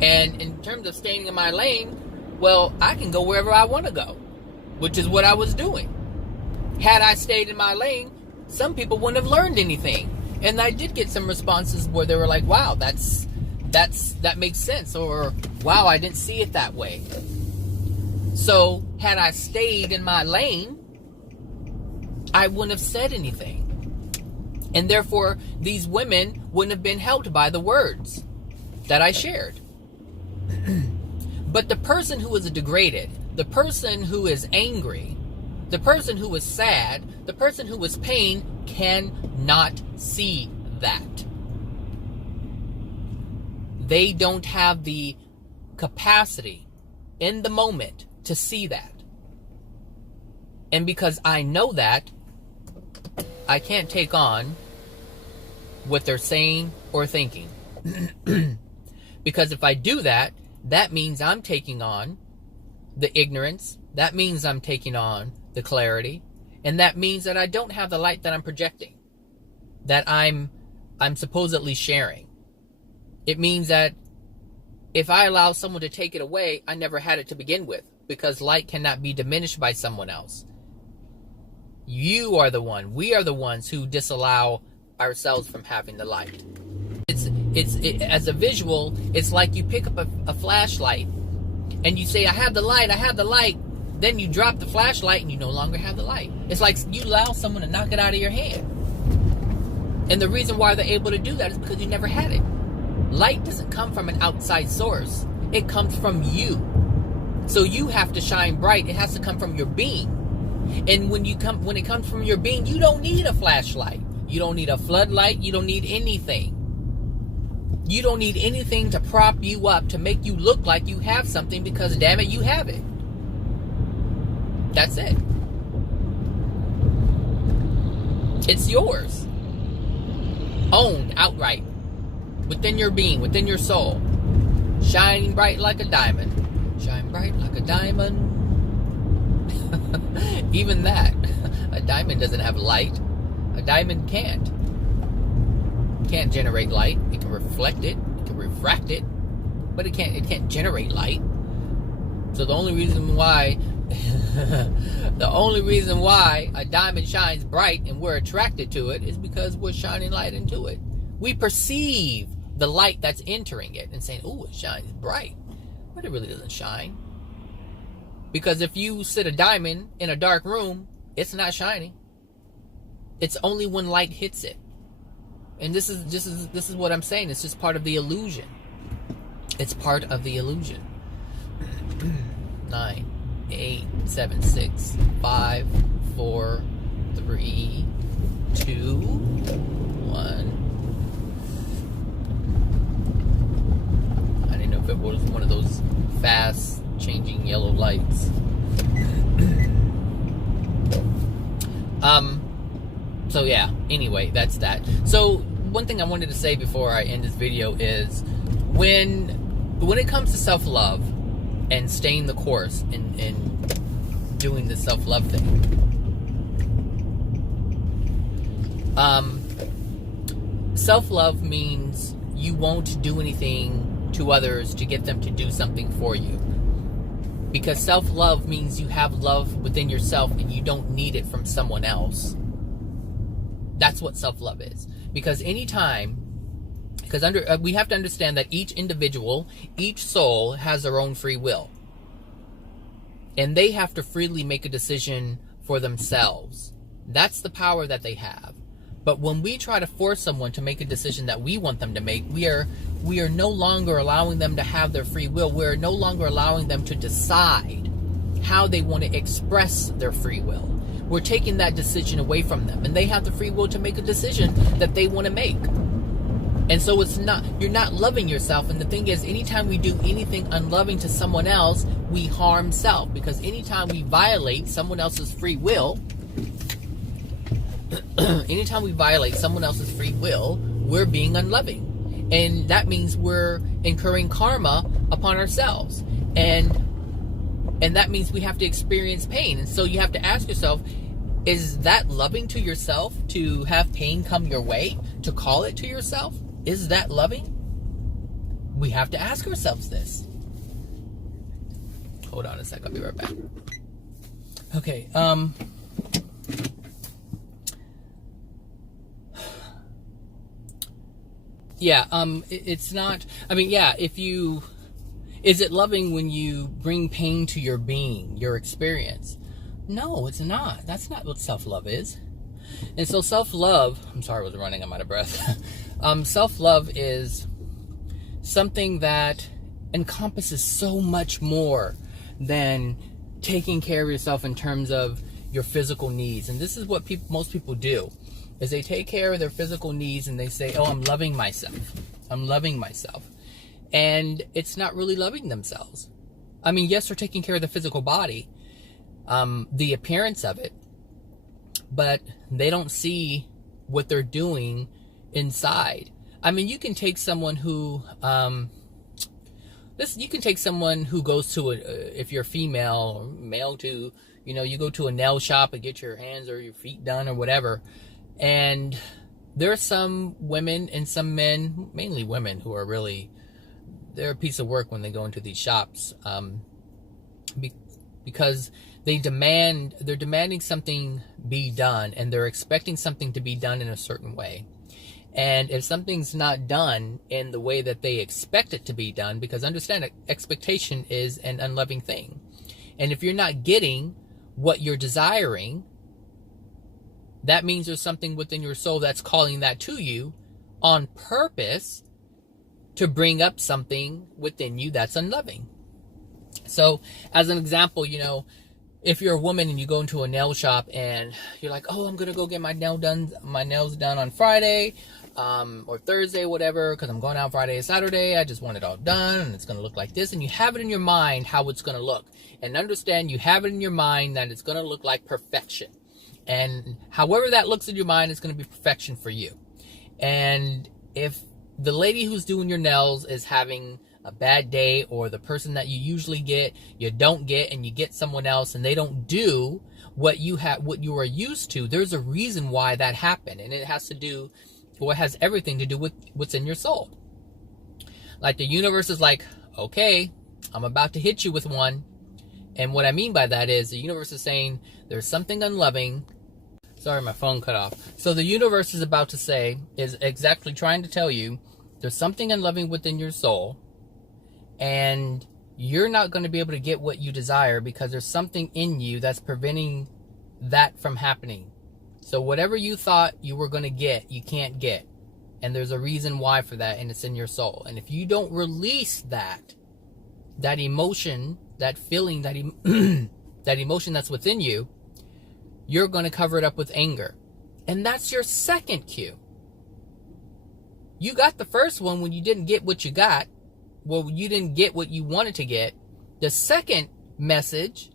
And in terms of staying in my lane, well, I can go wherever I want to go, which is what I was doing. Had I stayed in my lane, some people wouldn't have learned anything. And I did get some responses where they were like, wow, that makes sense, or wow, I didn't see it that way. So had I stayed in my lane, I wouldn't have said anything. And therefore, these women wouldn't have been helped by the words that I shared. But the person who is degraded, the person who is angry, the person who is sad, the person who is pain cannot see that. They don't have the capacity in the moment to see that. And because I know that, I can't take on what they're saying or thinking. Because if I do that, that means I'm taking on the ignorance. That means I'm taking on the clarity. And that means that I don't have the light that I'm projecting, that I'm supposedly sharing. It means that if I allow someone to take it away, I never had it to begin with, because light cannot be diminished by someone else. You are the one, we are the ones who disallow ourselves from having the light. As a visual, it's like you pick up a flashlight and you say, I have the light, I have the light. Then you drop the flashlight and you no longer have the light. It's like you allow someone to knock it out of your hand. And the reason why they're able to do that is because you never had it. Light doesn't come from an outside source. It comes from you. So you have to shine bright. It has to come from your being. And when it comes from your being, you don't need a flashlight. You don't need a floodlight. You don't need anything. You don't need anything to prop you up to make you look like you have something, because damn it, you have it. That's it. It's yours. Owned outright. Within your being, within your soul. Shining bright like a diamond. Shine bright like a diamond. Even that. A diamond doesn't have light. A diamond can't. Can't generate light. It can reflect it. It can refract it. But it can't generate light. So the only reason why a diamond shines bright and we're attracted to it is because we're shining light into it. We perceive the light that's entering it and saying, oh, it shines bright. But it really doesn't shine. Because if you sit a diamond in a dark room, it's not shining. It's only when light hits it. And this is what I'm saying. It's just part of the illusion. It's part of the illusion. 9, 8, 7, 6, 5, 4, 3, 2, 1. I didn't know if it was one of those fast changing yellow lights. So yeah, anyway, that's that. So one thing I wanted to say before I end this video is when it comes to self-love and staying the course and doing the self-love thing, self-love means you won't do anything to others to get them to do something for you. Because self-love means you have love within yourself and you don't need it from someone else. That's what self-love is. Because we have to understand that each individual, each soul has their own free will. And they have to freely make a decision for themselves. That's the power that they have. But when we try to force someone to make a decision that we want them to make, we are no longer allowing them to have their free will. We're no longer allowing them to decide how they want to express their free will. We're taking that decision away from them, and they have the free will to make a decision that they want to make. And so you're not loving yourself. And the thing is, anytime we do anything unloving to someone else, we harm self. Because anytime we violate someone else's free will, we're being unloving. And that means we're incurring karma upon ourselves. And that means we have to experience pain. And so you have to ask yourself, is that loving to yourself to have pain come your way, to call it to yourself? Is that loving? We have to ask ourselves this. Hold on a sec, I'll be right back. Okay, yeah, it's not, is it loving when you bring pain to your being, your experience? No, it's not. That's not what self-love is. And so self-love, I'm sorry I was running, I'm out of breath. Self-love is something that encompasses so much more than taking care of yourself in terms of your physical needs. And this is what most people do, is they take care of their physical needs and they say, oh, I'm loving myself. I'm loving myself. And it's not really loving themselves. I mean, yes, they're taking care of the physical body, the appearance of it, but they don't see what they're doing inside. I mean, you can take someone who you can take someone who goes to if you're female or male, to, you go to a nail shop and get your hands or your feet done or whatever, and there are some women and some men, mainly women, who are really, they're a piece of work when they go into these shops, because they're demanding something be done, and they're expecting something to be done in a certain way. And if something's not done in the way that they expect it to be done, because understand, expectation is an unloving thing. And if you're not getting what you're desiring, that means there's something within your soul that's calling that to you on purpose to bring up something within you that's unloving. So, as an example, if you're a woman and you go into a nail shop and you're like, oh, I'm going to go get my nails done on Friday, or Thursday, whatever, because I'm going out Friday and Saturday. I just want it all done, and it's going to look like this. And you have it in your mind how it's going to look. And understand, you have it in your mind that it's going to look like perfection. And however that looks in your mind is going to be perfection for you. And if the lady who's doing your nails is having a bad day, or the person that you usually get, you don't get, and you get someone else and they don't do what you are used to, there's a reason why that happened. And it has everything to do with what's in your soul. Like, the universe is like, okay, I'm about to hit you with one. And what I mean by that is the universe is saying there's something unloving. Sorry, my phone cut off. So the universe is about to say, is exactly trying to tell you, there's something unloving within your soul, and you're not going to be able to get what you desire because there's something in you that's preventing that from happening. So whatever you thought you were going to get, you can't get. And there's a reason why for that, and it's in your soul. And if you don't release that emotion, that feeling, that emotion that's within you, you're going to cover it up with anger. And that's your second cue. You got the first one when you didn't get what you got. Well, you didn't get what you wanted to get. The second message,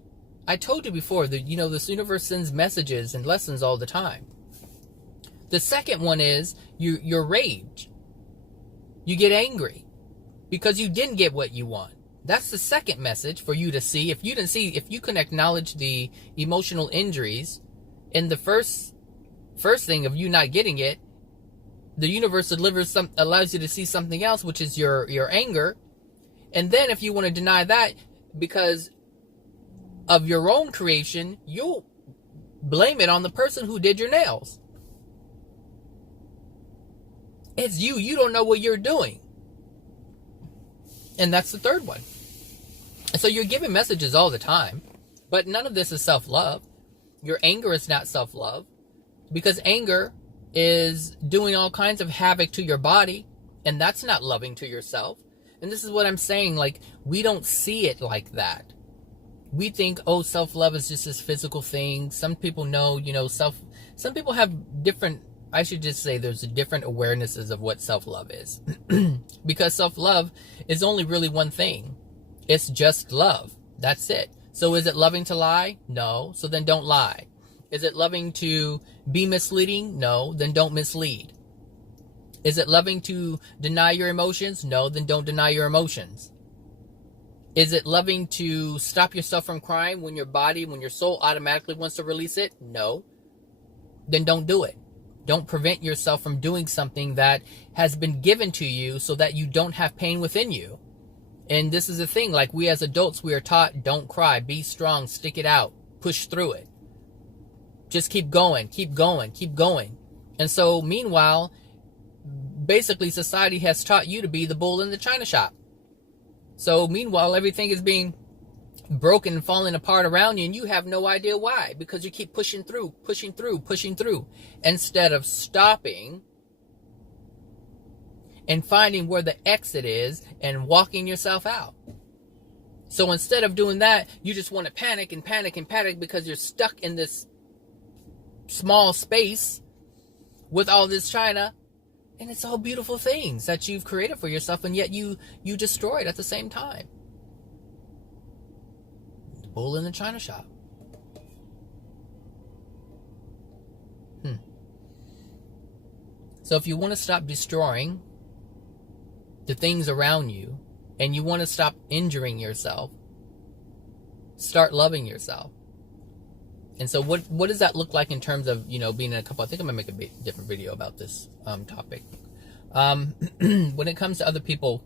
I told you before, that this universe sends messages and lessons all the time. The second one is your rage. You get angry because you didn't get what you want. That's the second message for you to see. If you can acknowledge the emotional injuries in the first thing of you not getting it, the universe allows you to see something else, which is your anger. And then if you want to deny that because of your own creation, you'll blame it on the person who did your nails. It's you. You don't know what you're doing. And that's the third one. And so you're giving messages all the time, but none of this is self-love. Your anger is not self-love, because anger is doing all kinds of havoc to your body, and that's not loving to yourself. And this is what I'm saying, like, we don't see it like that. We think, oh, self-love is just this physical thing. Some people know, some people have different, I should just say there's different awarenesses of what self-love is. Because self-love is only really one thing. It's just love. That's it. So is it loving to lie? No. So then don't lie. Is it loving to be misleading? No. Then don't mislead. Is it loving to deny your emotions? No. Then don't deny your emotions. Is it loving to stop yourself from crying when your soul automatically wants to release it? No. Then don't do it. Don't prevent yourself from doing something that has been given to you so that you don't have pain within you. And this is the thing, like, we as adults, we are taught, don't cry, be strong, stick it out, push through it. Just keep going, keep going, keep going. And so, meanwhile, basically society has taught you to be the bull in the china shop. So, meanwhile, everything is being broken and falling apart around you, and you have no idea why, because you keep pushing through, instead of stopping and finding where the exit is and walking yourself out. So instead of doing that, you just want to panic because you're stuck in this small space with all this china, and it's all beautiful things that you've created for yourself, and yet you destroy it at the same time. The bull in the china shop. So if you want to stop destroying the things around you and you want to stop injuring yourself, start loving yourself. And so what does that look like in terms of, being in a couple? I think I'm going to make a different video about this topic. When it comes to other people,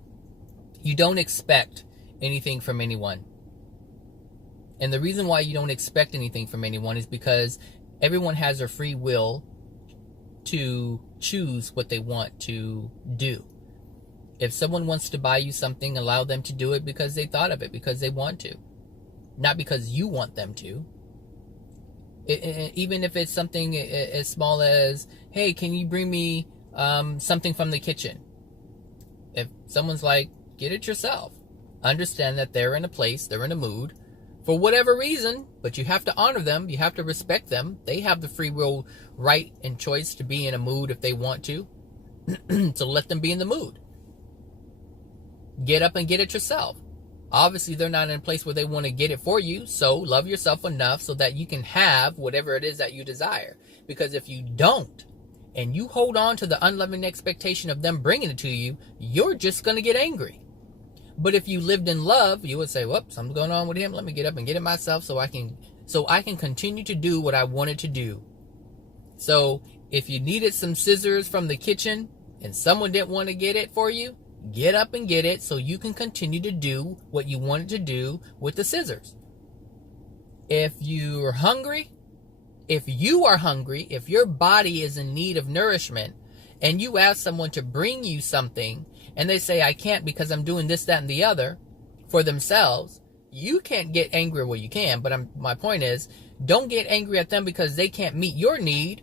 you don't expect anything from anyone. And the reason why you don't expect anything from anyone is because everyone has their free will to choose what they want to do. If someone wants to buy you something, allow them to do it because they thought of it, because they want to. Not because you want them to. Even if it's something as small as, hey, can you bring me something from the kitchen? If someone's like, get it yourself. Understand that they're in a place, they're in a mood, for whatever reason, but you have to honor them, you have to respect them. They have the free will right and choice to be in a mood if they want to. So let them be in the mood. Get up and get it yourself. Obviously, they're not in a place where they want to get it for you, so love yourself enough so that you can have whatever it is that you desire. Because if you don't, and you hold on to the unloving expectation of them bringing it to you, you're just going to get angry. But if you lived in love, you would say, whoops, something's going on with him. Let me get up and get it myself so I can continue to do what I wanted to do. So if you needed some scissors from the kitchen and someone didn't want to get it for you, get up and get it so you can continue to do what you wanted to do with the scissors. If you're hungry, if you are hungry, if your body is in need of nourishment, and you ask someone to bring you something, and they say, I can't because I'm doing this, that, and the other for themselves, you can't get angry. Well, you can, but my point is, don't get angry at them because they can't meet your need.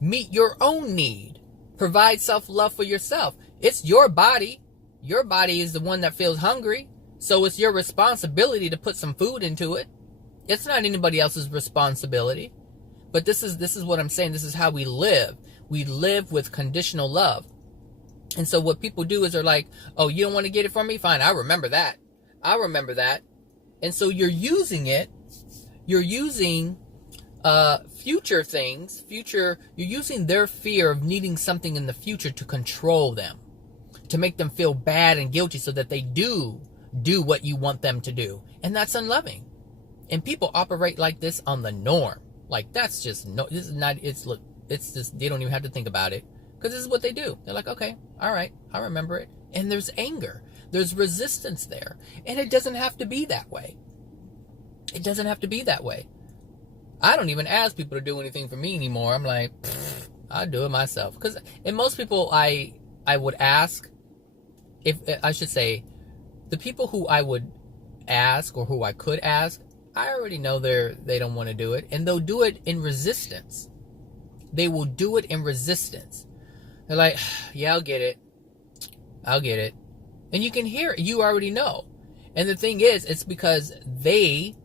Meet your own need. Provide self-love for yourself. It's your body. Your body is the one that feels hungry. So it's your responsibility to put some food into it. It's not anybody else's responsibility. But this is what I'm saying. This is how we live. We live with conditional love. And so what people do is they're like, oh, you don't want to get it from me? Fine, I remember that. And so you're using it. You're using future things. You're using their fear of needing something in the future to control them. To make them feel bad and guilty so that they do what you want them to do. And that's unloving. And people operate like this on the norm. Like, that's just, it's just, they don't even have to think about it. Because this is what they do. They're like, okay, all right, I remember it. And there's anger. There's resistance there. And it doesn't have to be that way. It doesn't have to be that way. I don't even ask people to do anything for me anymore. I'm like, I'll do it myself. Because, and most people I would ask, if I should say, the people who I would ask or who I could ask, I already know they don't want to do it. And they'll do it in resistance. They will do it in resistance. They're like, yeah, I'll get it. And you can hear it. You already know. And the thing is, it's because they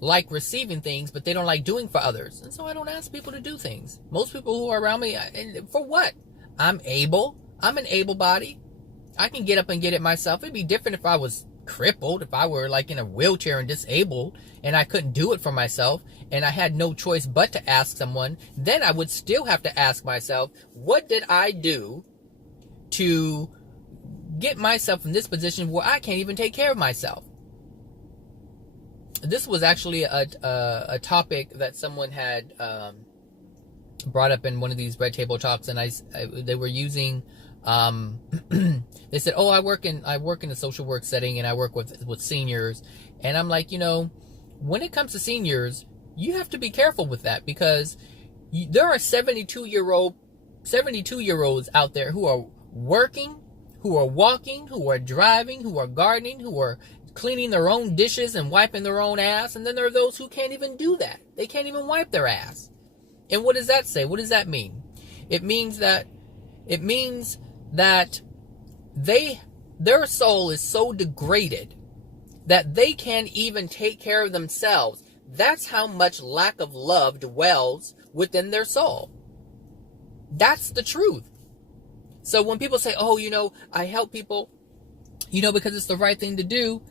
like receiving things, but they don't like doing for others. And so I don't ask people to do things. Most people who are around me, and for what? I'm an able body. I can get up and get it myself. It'd be different if I was crippled, if I were like in a wheelchair and disabled and I couldn't do it for myself and I had no choice but to ask someone. Then I would still have to ask myself, what did I do to get myself in this position where I can't even take care of myself? This was actually a topic that someone had brought up in one of these Red Table Talks, and they were using they said, oh, I work in a social work setting and I work with seniors. And I'm like, when it comes to seniors, you have to be careful with that, because there are 72-year-olds out there who are working, who are walking, who are driving, who are gardening, who are cleaning their own dishes and wiping their own ass. And then there are those who can't even do that. They can't even wipe their ass. And what does that say? What does that mean? It means that their soul is so degraded that they can't even take care of themselves. That's how much lack of love dwells within their soul. That's the truth. So when people say, oh, I help people, because it's the right thing to do,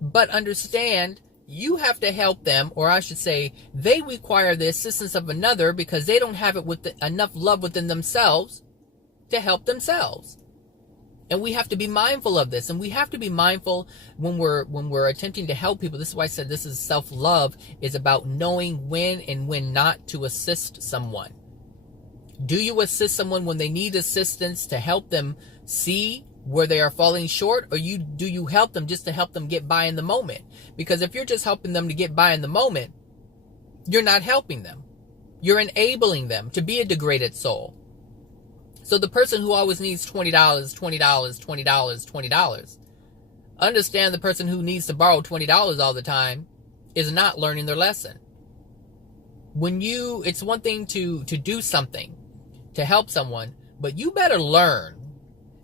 but understand, you have to help them, or I should say, they require the assistance of another because they don't have it with enough love within themselves to help themselves. And we have to be mindful of this. And we have to be mindful when we're attempting to help people. This is why I said this is self-love, is about knowing when and when not to assist someone. Do you assist someone when they need assistance to help them see where they are falling short, or do you help them just to help them get by in the moment? Because if you're just helping them to get by in the moment, you're not helping them. You're enabling them to be a degraded soul. So the person who always needs $20, $20, $20, $20, understand the person who needs to borrow $20 all the time is not learning their lesson. It's one thing to do something to help someone, but you better learn.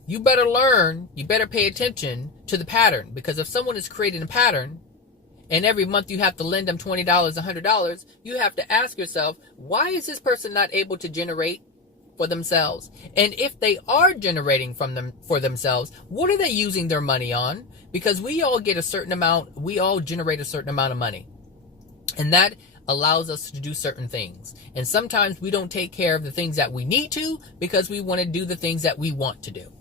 You better pay attention to the pattern, because if someone is creating a pattern and every month you have to lend them $20, $100, you have to ask yourself, why is this person not able to generate for themselves? And if they are generating for themselves, what are they using their money on? Because we all get a certain amount, we all generate a certain amount of money. And that allows us to do certain things. And sometimes we don't take care of the things that we need to because we want to do the things that we want to do.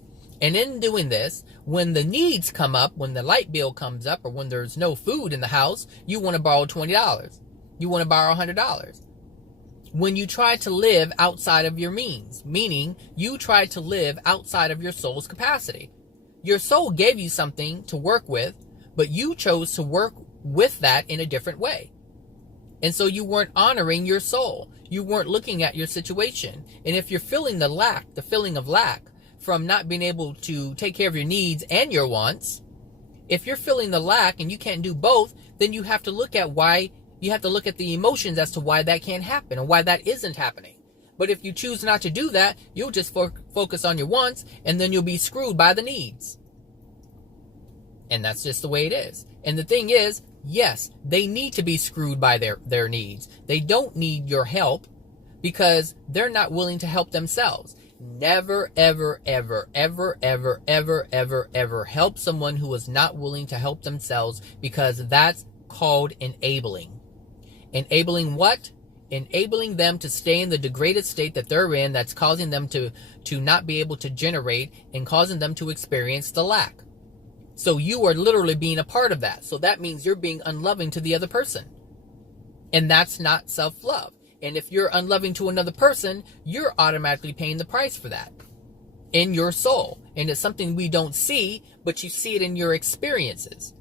And in doing this, when the needs come up, when the light bill comes up, or when there's no food in the house, you want to borrow $20. You want to borrow $100. When you try to live outside of your means, meaning you try to live outside of your soul's capacity. Your soul gave you something to work with, but you chose to work with that in a different way. And so you weren't honoring your soul. You weren't looking at your situation. And if you're feeling the feeling of lack from not being able to take care of your needs and your wants, if you're feeling the lack and you can't do both, then you have to look at the emotions as to why that can't happen and why that isn't happening. But if you choose not to do that, you'll just focus on your wants, and then you'll be screwed by the needs. And that's just the way it is. And the thing is, yes, they need to be screwed by their needs. They don't need your help because they're not willing to help themselves. Never, ever, ever, ever, ever, ever, ever, ever help someone who is not willing to help themselves, because that's called enabling. Enabling what? Enabling them to stay in the degraded state that they're in, that's causing them to not be able to generate and causing them to experience the lack. So you are literally being a part of that. So that means you're being unloving to the other person. And that's not self-love. And if you're unloving to another person, you're automatically paying the price for that in your soul. And it's something we don't see, but you see it in your experiences.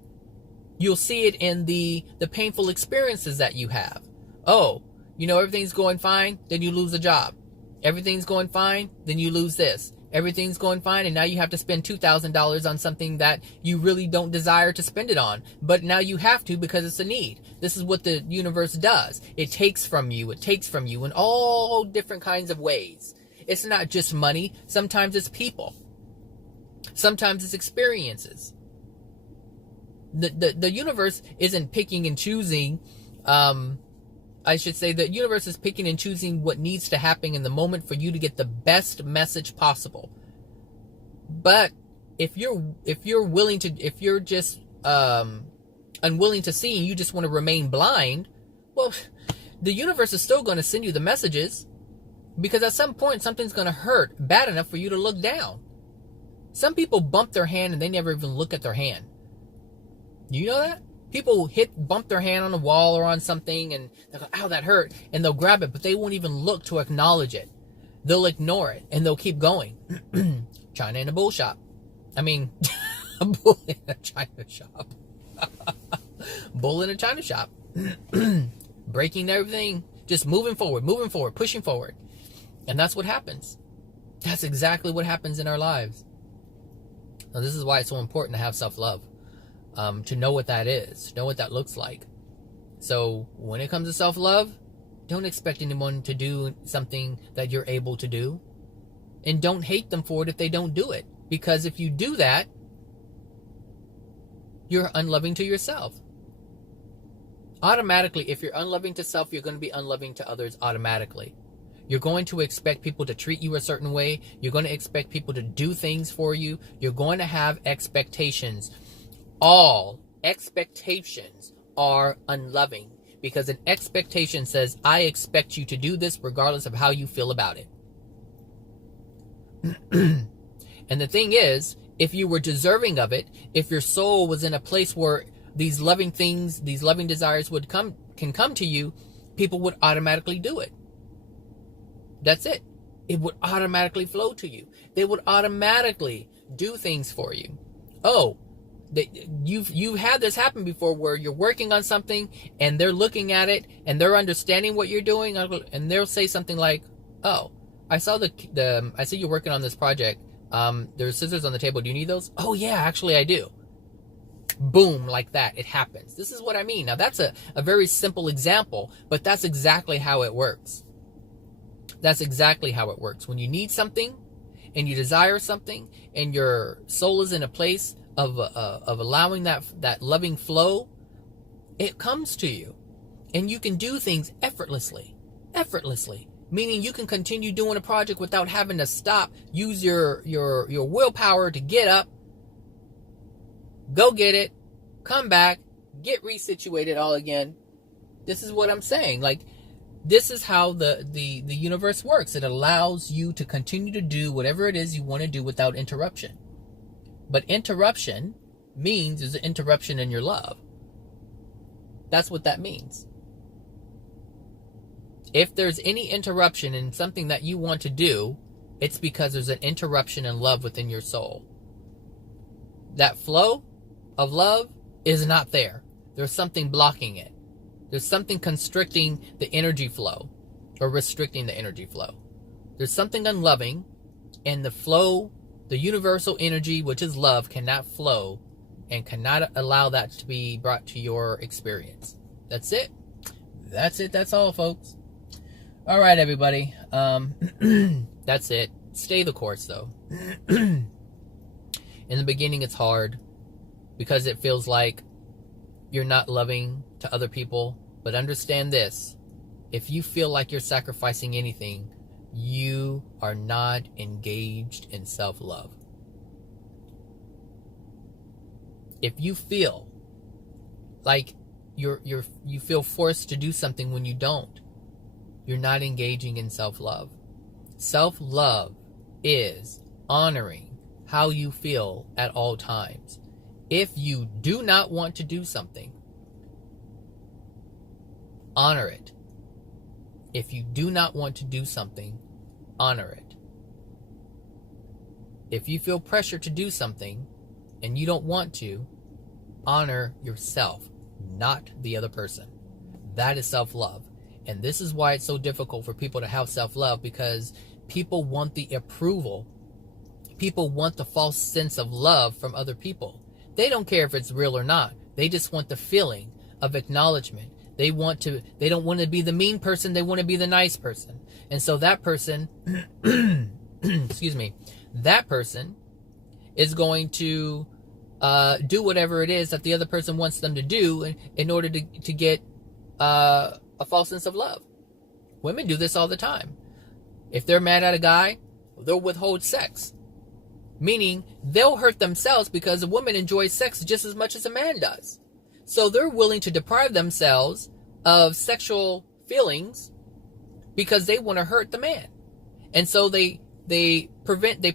You'll see it in the painful experiences that you have. Oh, everything's going fine, then you lose a job. Everything's going fine, then you lose this. Everything's going fine, and now you have to spend $2,000 on something that you really don't desire to spend it on. But now you have to because it's a need. This is what the universe does. It takes from you in all different kinds of ways. It's not just money. Sometimes it's people. Sometimes it's experiences. The universe isn't picking and choosing. I should say the universe is picking and choosing what needs to happen in the moment for you to get the best message possible. But if you're just unwilling to see and you just want to remain blind, well, the universe is still going to send you the messages, because at some point something's going to hurt bad enough for you to look down. Some people bump their hand and they never even look at their hand. Do you know that? People bump their hand on a wall or on something and they'll go, ow, that hurt. And they'll grab it, but they won't even look to acknowledge it. They'll ignore it and they'll keep going. China in a bull shop. A bull in a China shop. Bull in a China shop. Breaking everything. Just moving forward, pushing forward. And that's what happens. That's exactly what happens in our lives. Now, this is why it's so important to have self-love. To know what that is, to know what that looks like. So when it comes to self-love, don't expect anyone to do something that you're able to do. And don't hate them for it if they don't do it. Because if you do that, you're unloving to yourself. Automatically, if you're unloving to self, you're going to be unloving to others automatically. You're going to expect people to treat you a certain way. You're going to expect people to do things for you. You're going to have expectations. All expectations are unloving, because an expectation says, I expect you to do this regardless of how you feel about it. And the thing is, if you were deserving of it, if your soul was in a place where these loving things, these loving desires can come to you, people would automatically do it. That's it. It would automatically flow to you. They would automatically do things for you. Oh, you've had this happen before, where you're working on something and they're looking at it and they're understanding what you're doing, and they'll say something like, "Oh, I see you're working on this project. There's scissors on the table. Do you need those?" "Oh yeah, actually I do." Boom, like that, it happens. This is what I mean. Now that's a very simple example, but that's exactly how it works. That's exactly how it works. When you need something and you desire something and your soul is in a place of allowing that loving flow, it comes to you. And you can do things effortlessly. Meaning you can continue doing a project without having to stop. Use your willpower to get up, go get it, come back, get resituated all again. This is what I'm saying. Like, this is how the universe works. It allows you to continue to do whatever it is you want to do without interruption. But interruption means there's an interruption in your love. That's what that means. If there's any interruption in something that you want to do, it's because there's an interruption in love within your soul. That flow of love is not there. There's something blocking it. There's something constricting the energy flow, or restricting the energy flow. There's something unloving, and the flow, the universal energy, which is love, cannot flow and cannot allow that to be brought to your experience. That's it. That's all, folks. All right, everybody. That's it. Stay the course, though. In the beginning, it's hard because it feels like you're not loving to other people. But understand this: if you feel like you're sacrificing anything, you are not engaged in self-love. If you feel like you feel forced to do something when you don't, you're not engaging in self-love. Self-love is honoring how you feel at all times. If you do not want to do something, honor it. If you do not want to do something, honor it. If you feel pressure to do something and you don't want to, honor yourself, not the other person. That is self-love. And this is why it's so difficult for people to have self-love, because people want the approval. People want the false sense of love from other people. They don't care if it's real or not. They just want the feeling of acknowledgement. They don't want to be the mean person. They want to be the nice person. And so that person, excuse me, that person is going to do whatever it is that the other person wants them to do in order to get a false sense of love. Women do this all the time. If they're mad at a guy, they'll withhold sex. Meaning they'll hurt themselves, because a woman enjoys sex just as much as a man does. So they're willing to deprive themselves of sexual feelings because they want to hurt the man. And so they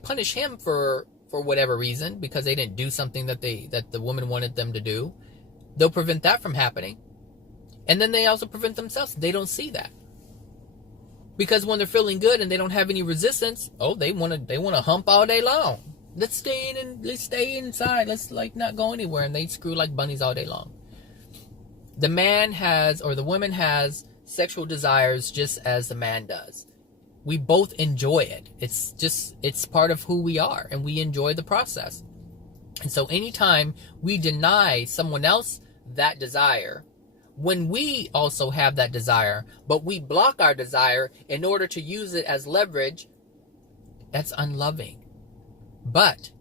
punish him for whatever reason, because they didn't do something that the woman wanted them to do. They'll prevent that from happening. And then they also prevent themselves. They don't see that. Because when they're feeling good and they don't have any resistance, they want to hump all day long. Let's stay inside. Let's not go anywhere. And they screw like bunnies all day long. The man has, or the woman has, sexual desires just as the man does. We both enjoy it. It's part of who we are, and we enjoy the process. And so anytime we deny someone else that desire, when we also have that desire, but we block our desire in order to use it as leverage, that's unloving. But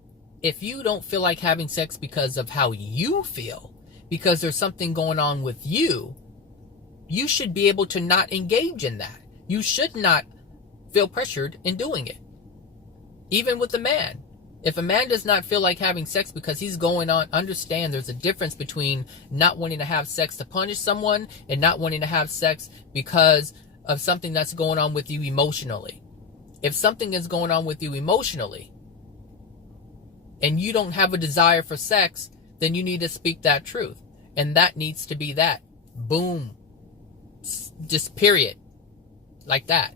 if you don't feel like having sex because of how you feel, because there's something going on with you, you should be able to not engage in that. You should not feel pressured in doing it. Even with a man. If a man does not feel like having sex because he's going on, understand there's a difference between not wanting to have sex to punish someone and not wanting to have sex because of something that's going on with you emotionally. If something is going on with you emotionally and you don't have a desire for sex, then you need to speak that truth. And that needs to be that. Boom. Just period. Like that.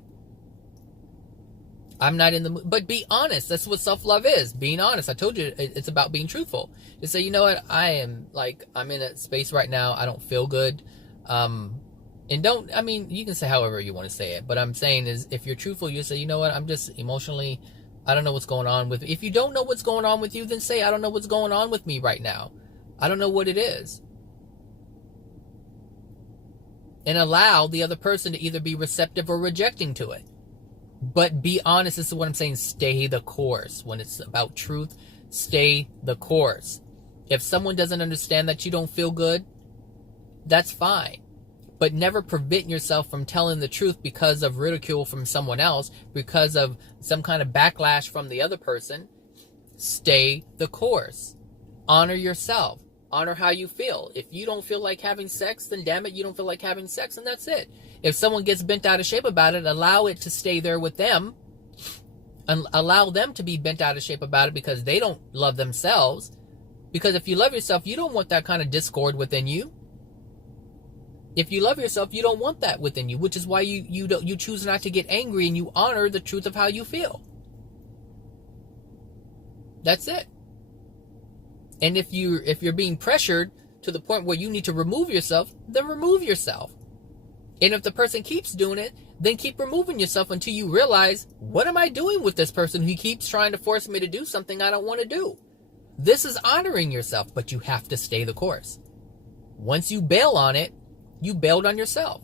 I'm not in the mood. But be honest. That's what self-love is. Being honest. I told you it's about being truthful. To say, you know what? I'm in a space right now. I don't feel good. And you can say however you want to say it. But I'm saying is, if you're truthful, you say, you know what? I'm just emotionally, I don't know what's going on with me. If you don't know what's going on with you, then say, I don't know what's going on with me right now. I don't know what it is. And allow the other person to either be receptive or rejecting to it. But be honest. This is what I'm saying. Stay the course. When it's about truth, stay the course. If someone doesn't understand that you don't feel good, that's fine. But never prevent yourself from telling the truth because of ridicule from someone else, because of some kind of backlash from the other person. Stay the course. Honor yourself. Honor how you feel. If you don't feel like having sex, then damn it, you don't feel like having sex, and that's it. If someone gets bent out of shape about it, allow it to stay there with them. And allow them to be bent out of shape about it because they don't love themselves. Because if you love yourself, you don't want that kind of discord within you. If you love yourself, you don't want that within you, which is why you choose not to get angry and you honor the truth of how you feel. That's it. And if you're being pressured to the point where you need to remove yourself, then remove yourself. And if the person keeps doing it, then keep removing yourself until you realize, what am I doing with this person who keeps trying to force me to do something I don't want to do? This is honoring yourself, but you have to stay the course. Once you bail on it, you bailed on yourself.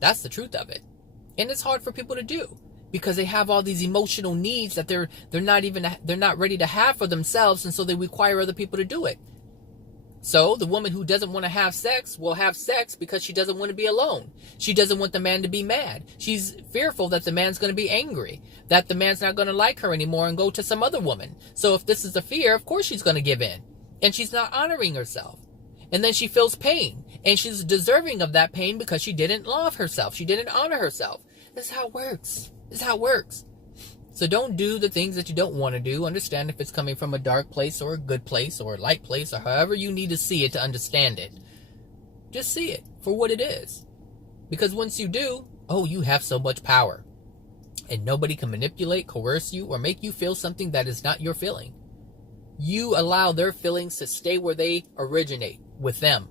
That's the truth of it. And it's hard for people to do because they have all these emotional needs that they're not ready to have for themselves, and so they require other people to do it. So the woman who doesn't want to have sex will have sex because she doesn't want to be alone. She doesn't want the man to be mad. She's fearful that the man's going to be angry, that the man's not going to like her anymore and go to some other woman. So if this is a fear, of course she's going to give in. And she's not honoring herself. And then she feels pain. And she's deserving of that pain because she didn't love herself. She didn't honor herself. This is how it works. This is how it works. So don't do the things that you don't want to do. Understand if it's coming from a dark place or a good place or a light place or however you need to see it to understand it. Just see it for what it is. Because once you do, you have so much power. And nobody can manipulate, coerce you, or make you feel something that is not your feeling. You allow their feelings to stay where they originate, with them.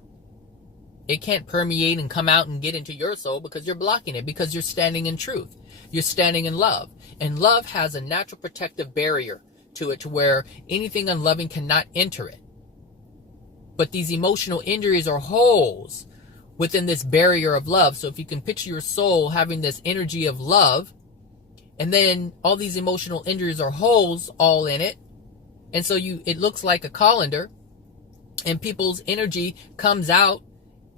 It can't permeate and come out and get into your soul because you're blocking it, because you're standing in truth. You're standing in love. And love has a natural protective barrier to it to where anything unloving cannot enter it. But these emotional injuries are holes within this barrier of love. So if you can picture your soul having this energy of love, and then all these emotional injuries are holes all in it, and so it looks like a colander, and people's energy comes out,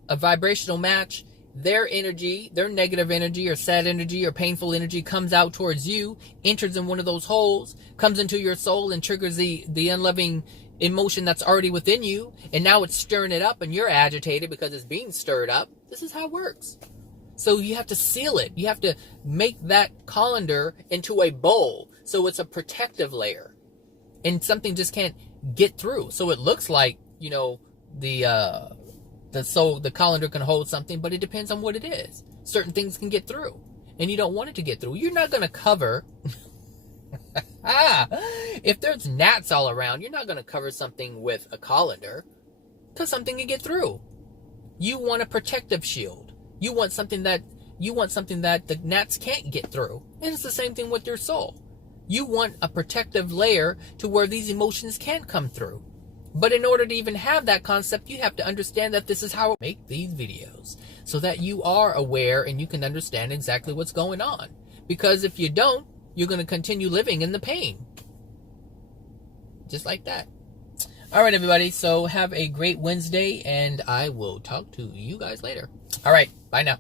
a vibrational match, their energy, their negative energy or sad energy or painful energy comes out towards you, enters in one of those holes, comes into your soul and triggers the unloving emotion that's already within you, and now it's stirring it up and you're agitated because it's being stirred up. This is how it works. So you have to seal it. You have to make that colander into a bowl so it's a protective layer and something just can't get through. So it looks like, the colander can hold something, but it depends on what it is. Certain things can get through, and you don't want it to get through. You're not going to cover. If there's gnats all around, you're not going to cover something with a colander, because something can get through. You want a protective shield. You want something that the gnats can't get through, and it's the same thing with your soul. You want a protective layer to where these emotions can't come through. But in order to even have that concept, you have to understand that this is how I make these videos, so that you are aware and you can understand exactly what's going on. Because if you don't, you're going to continue living in the pain. Just like that. All right, everybody. So have a great Wednesday, and I will talk to you guys later. All right. Bye now.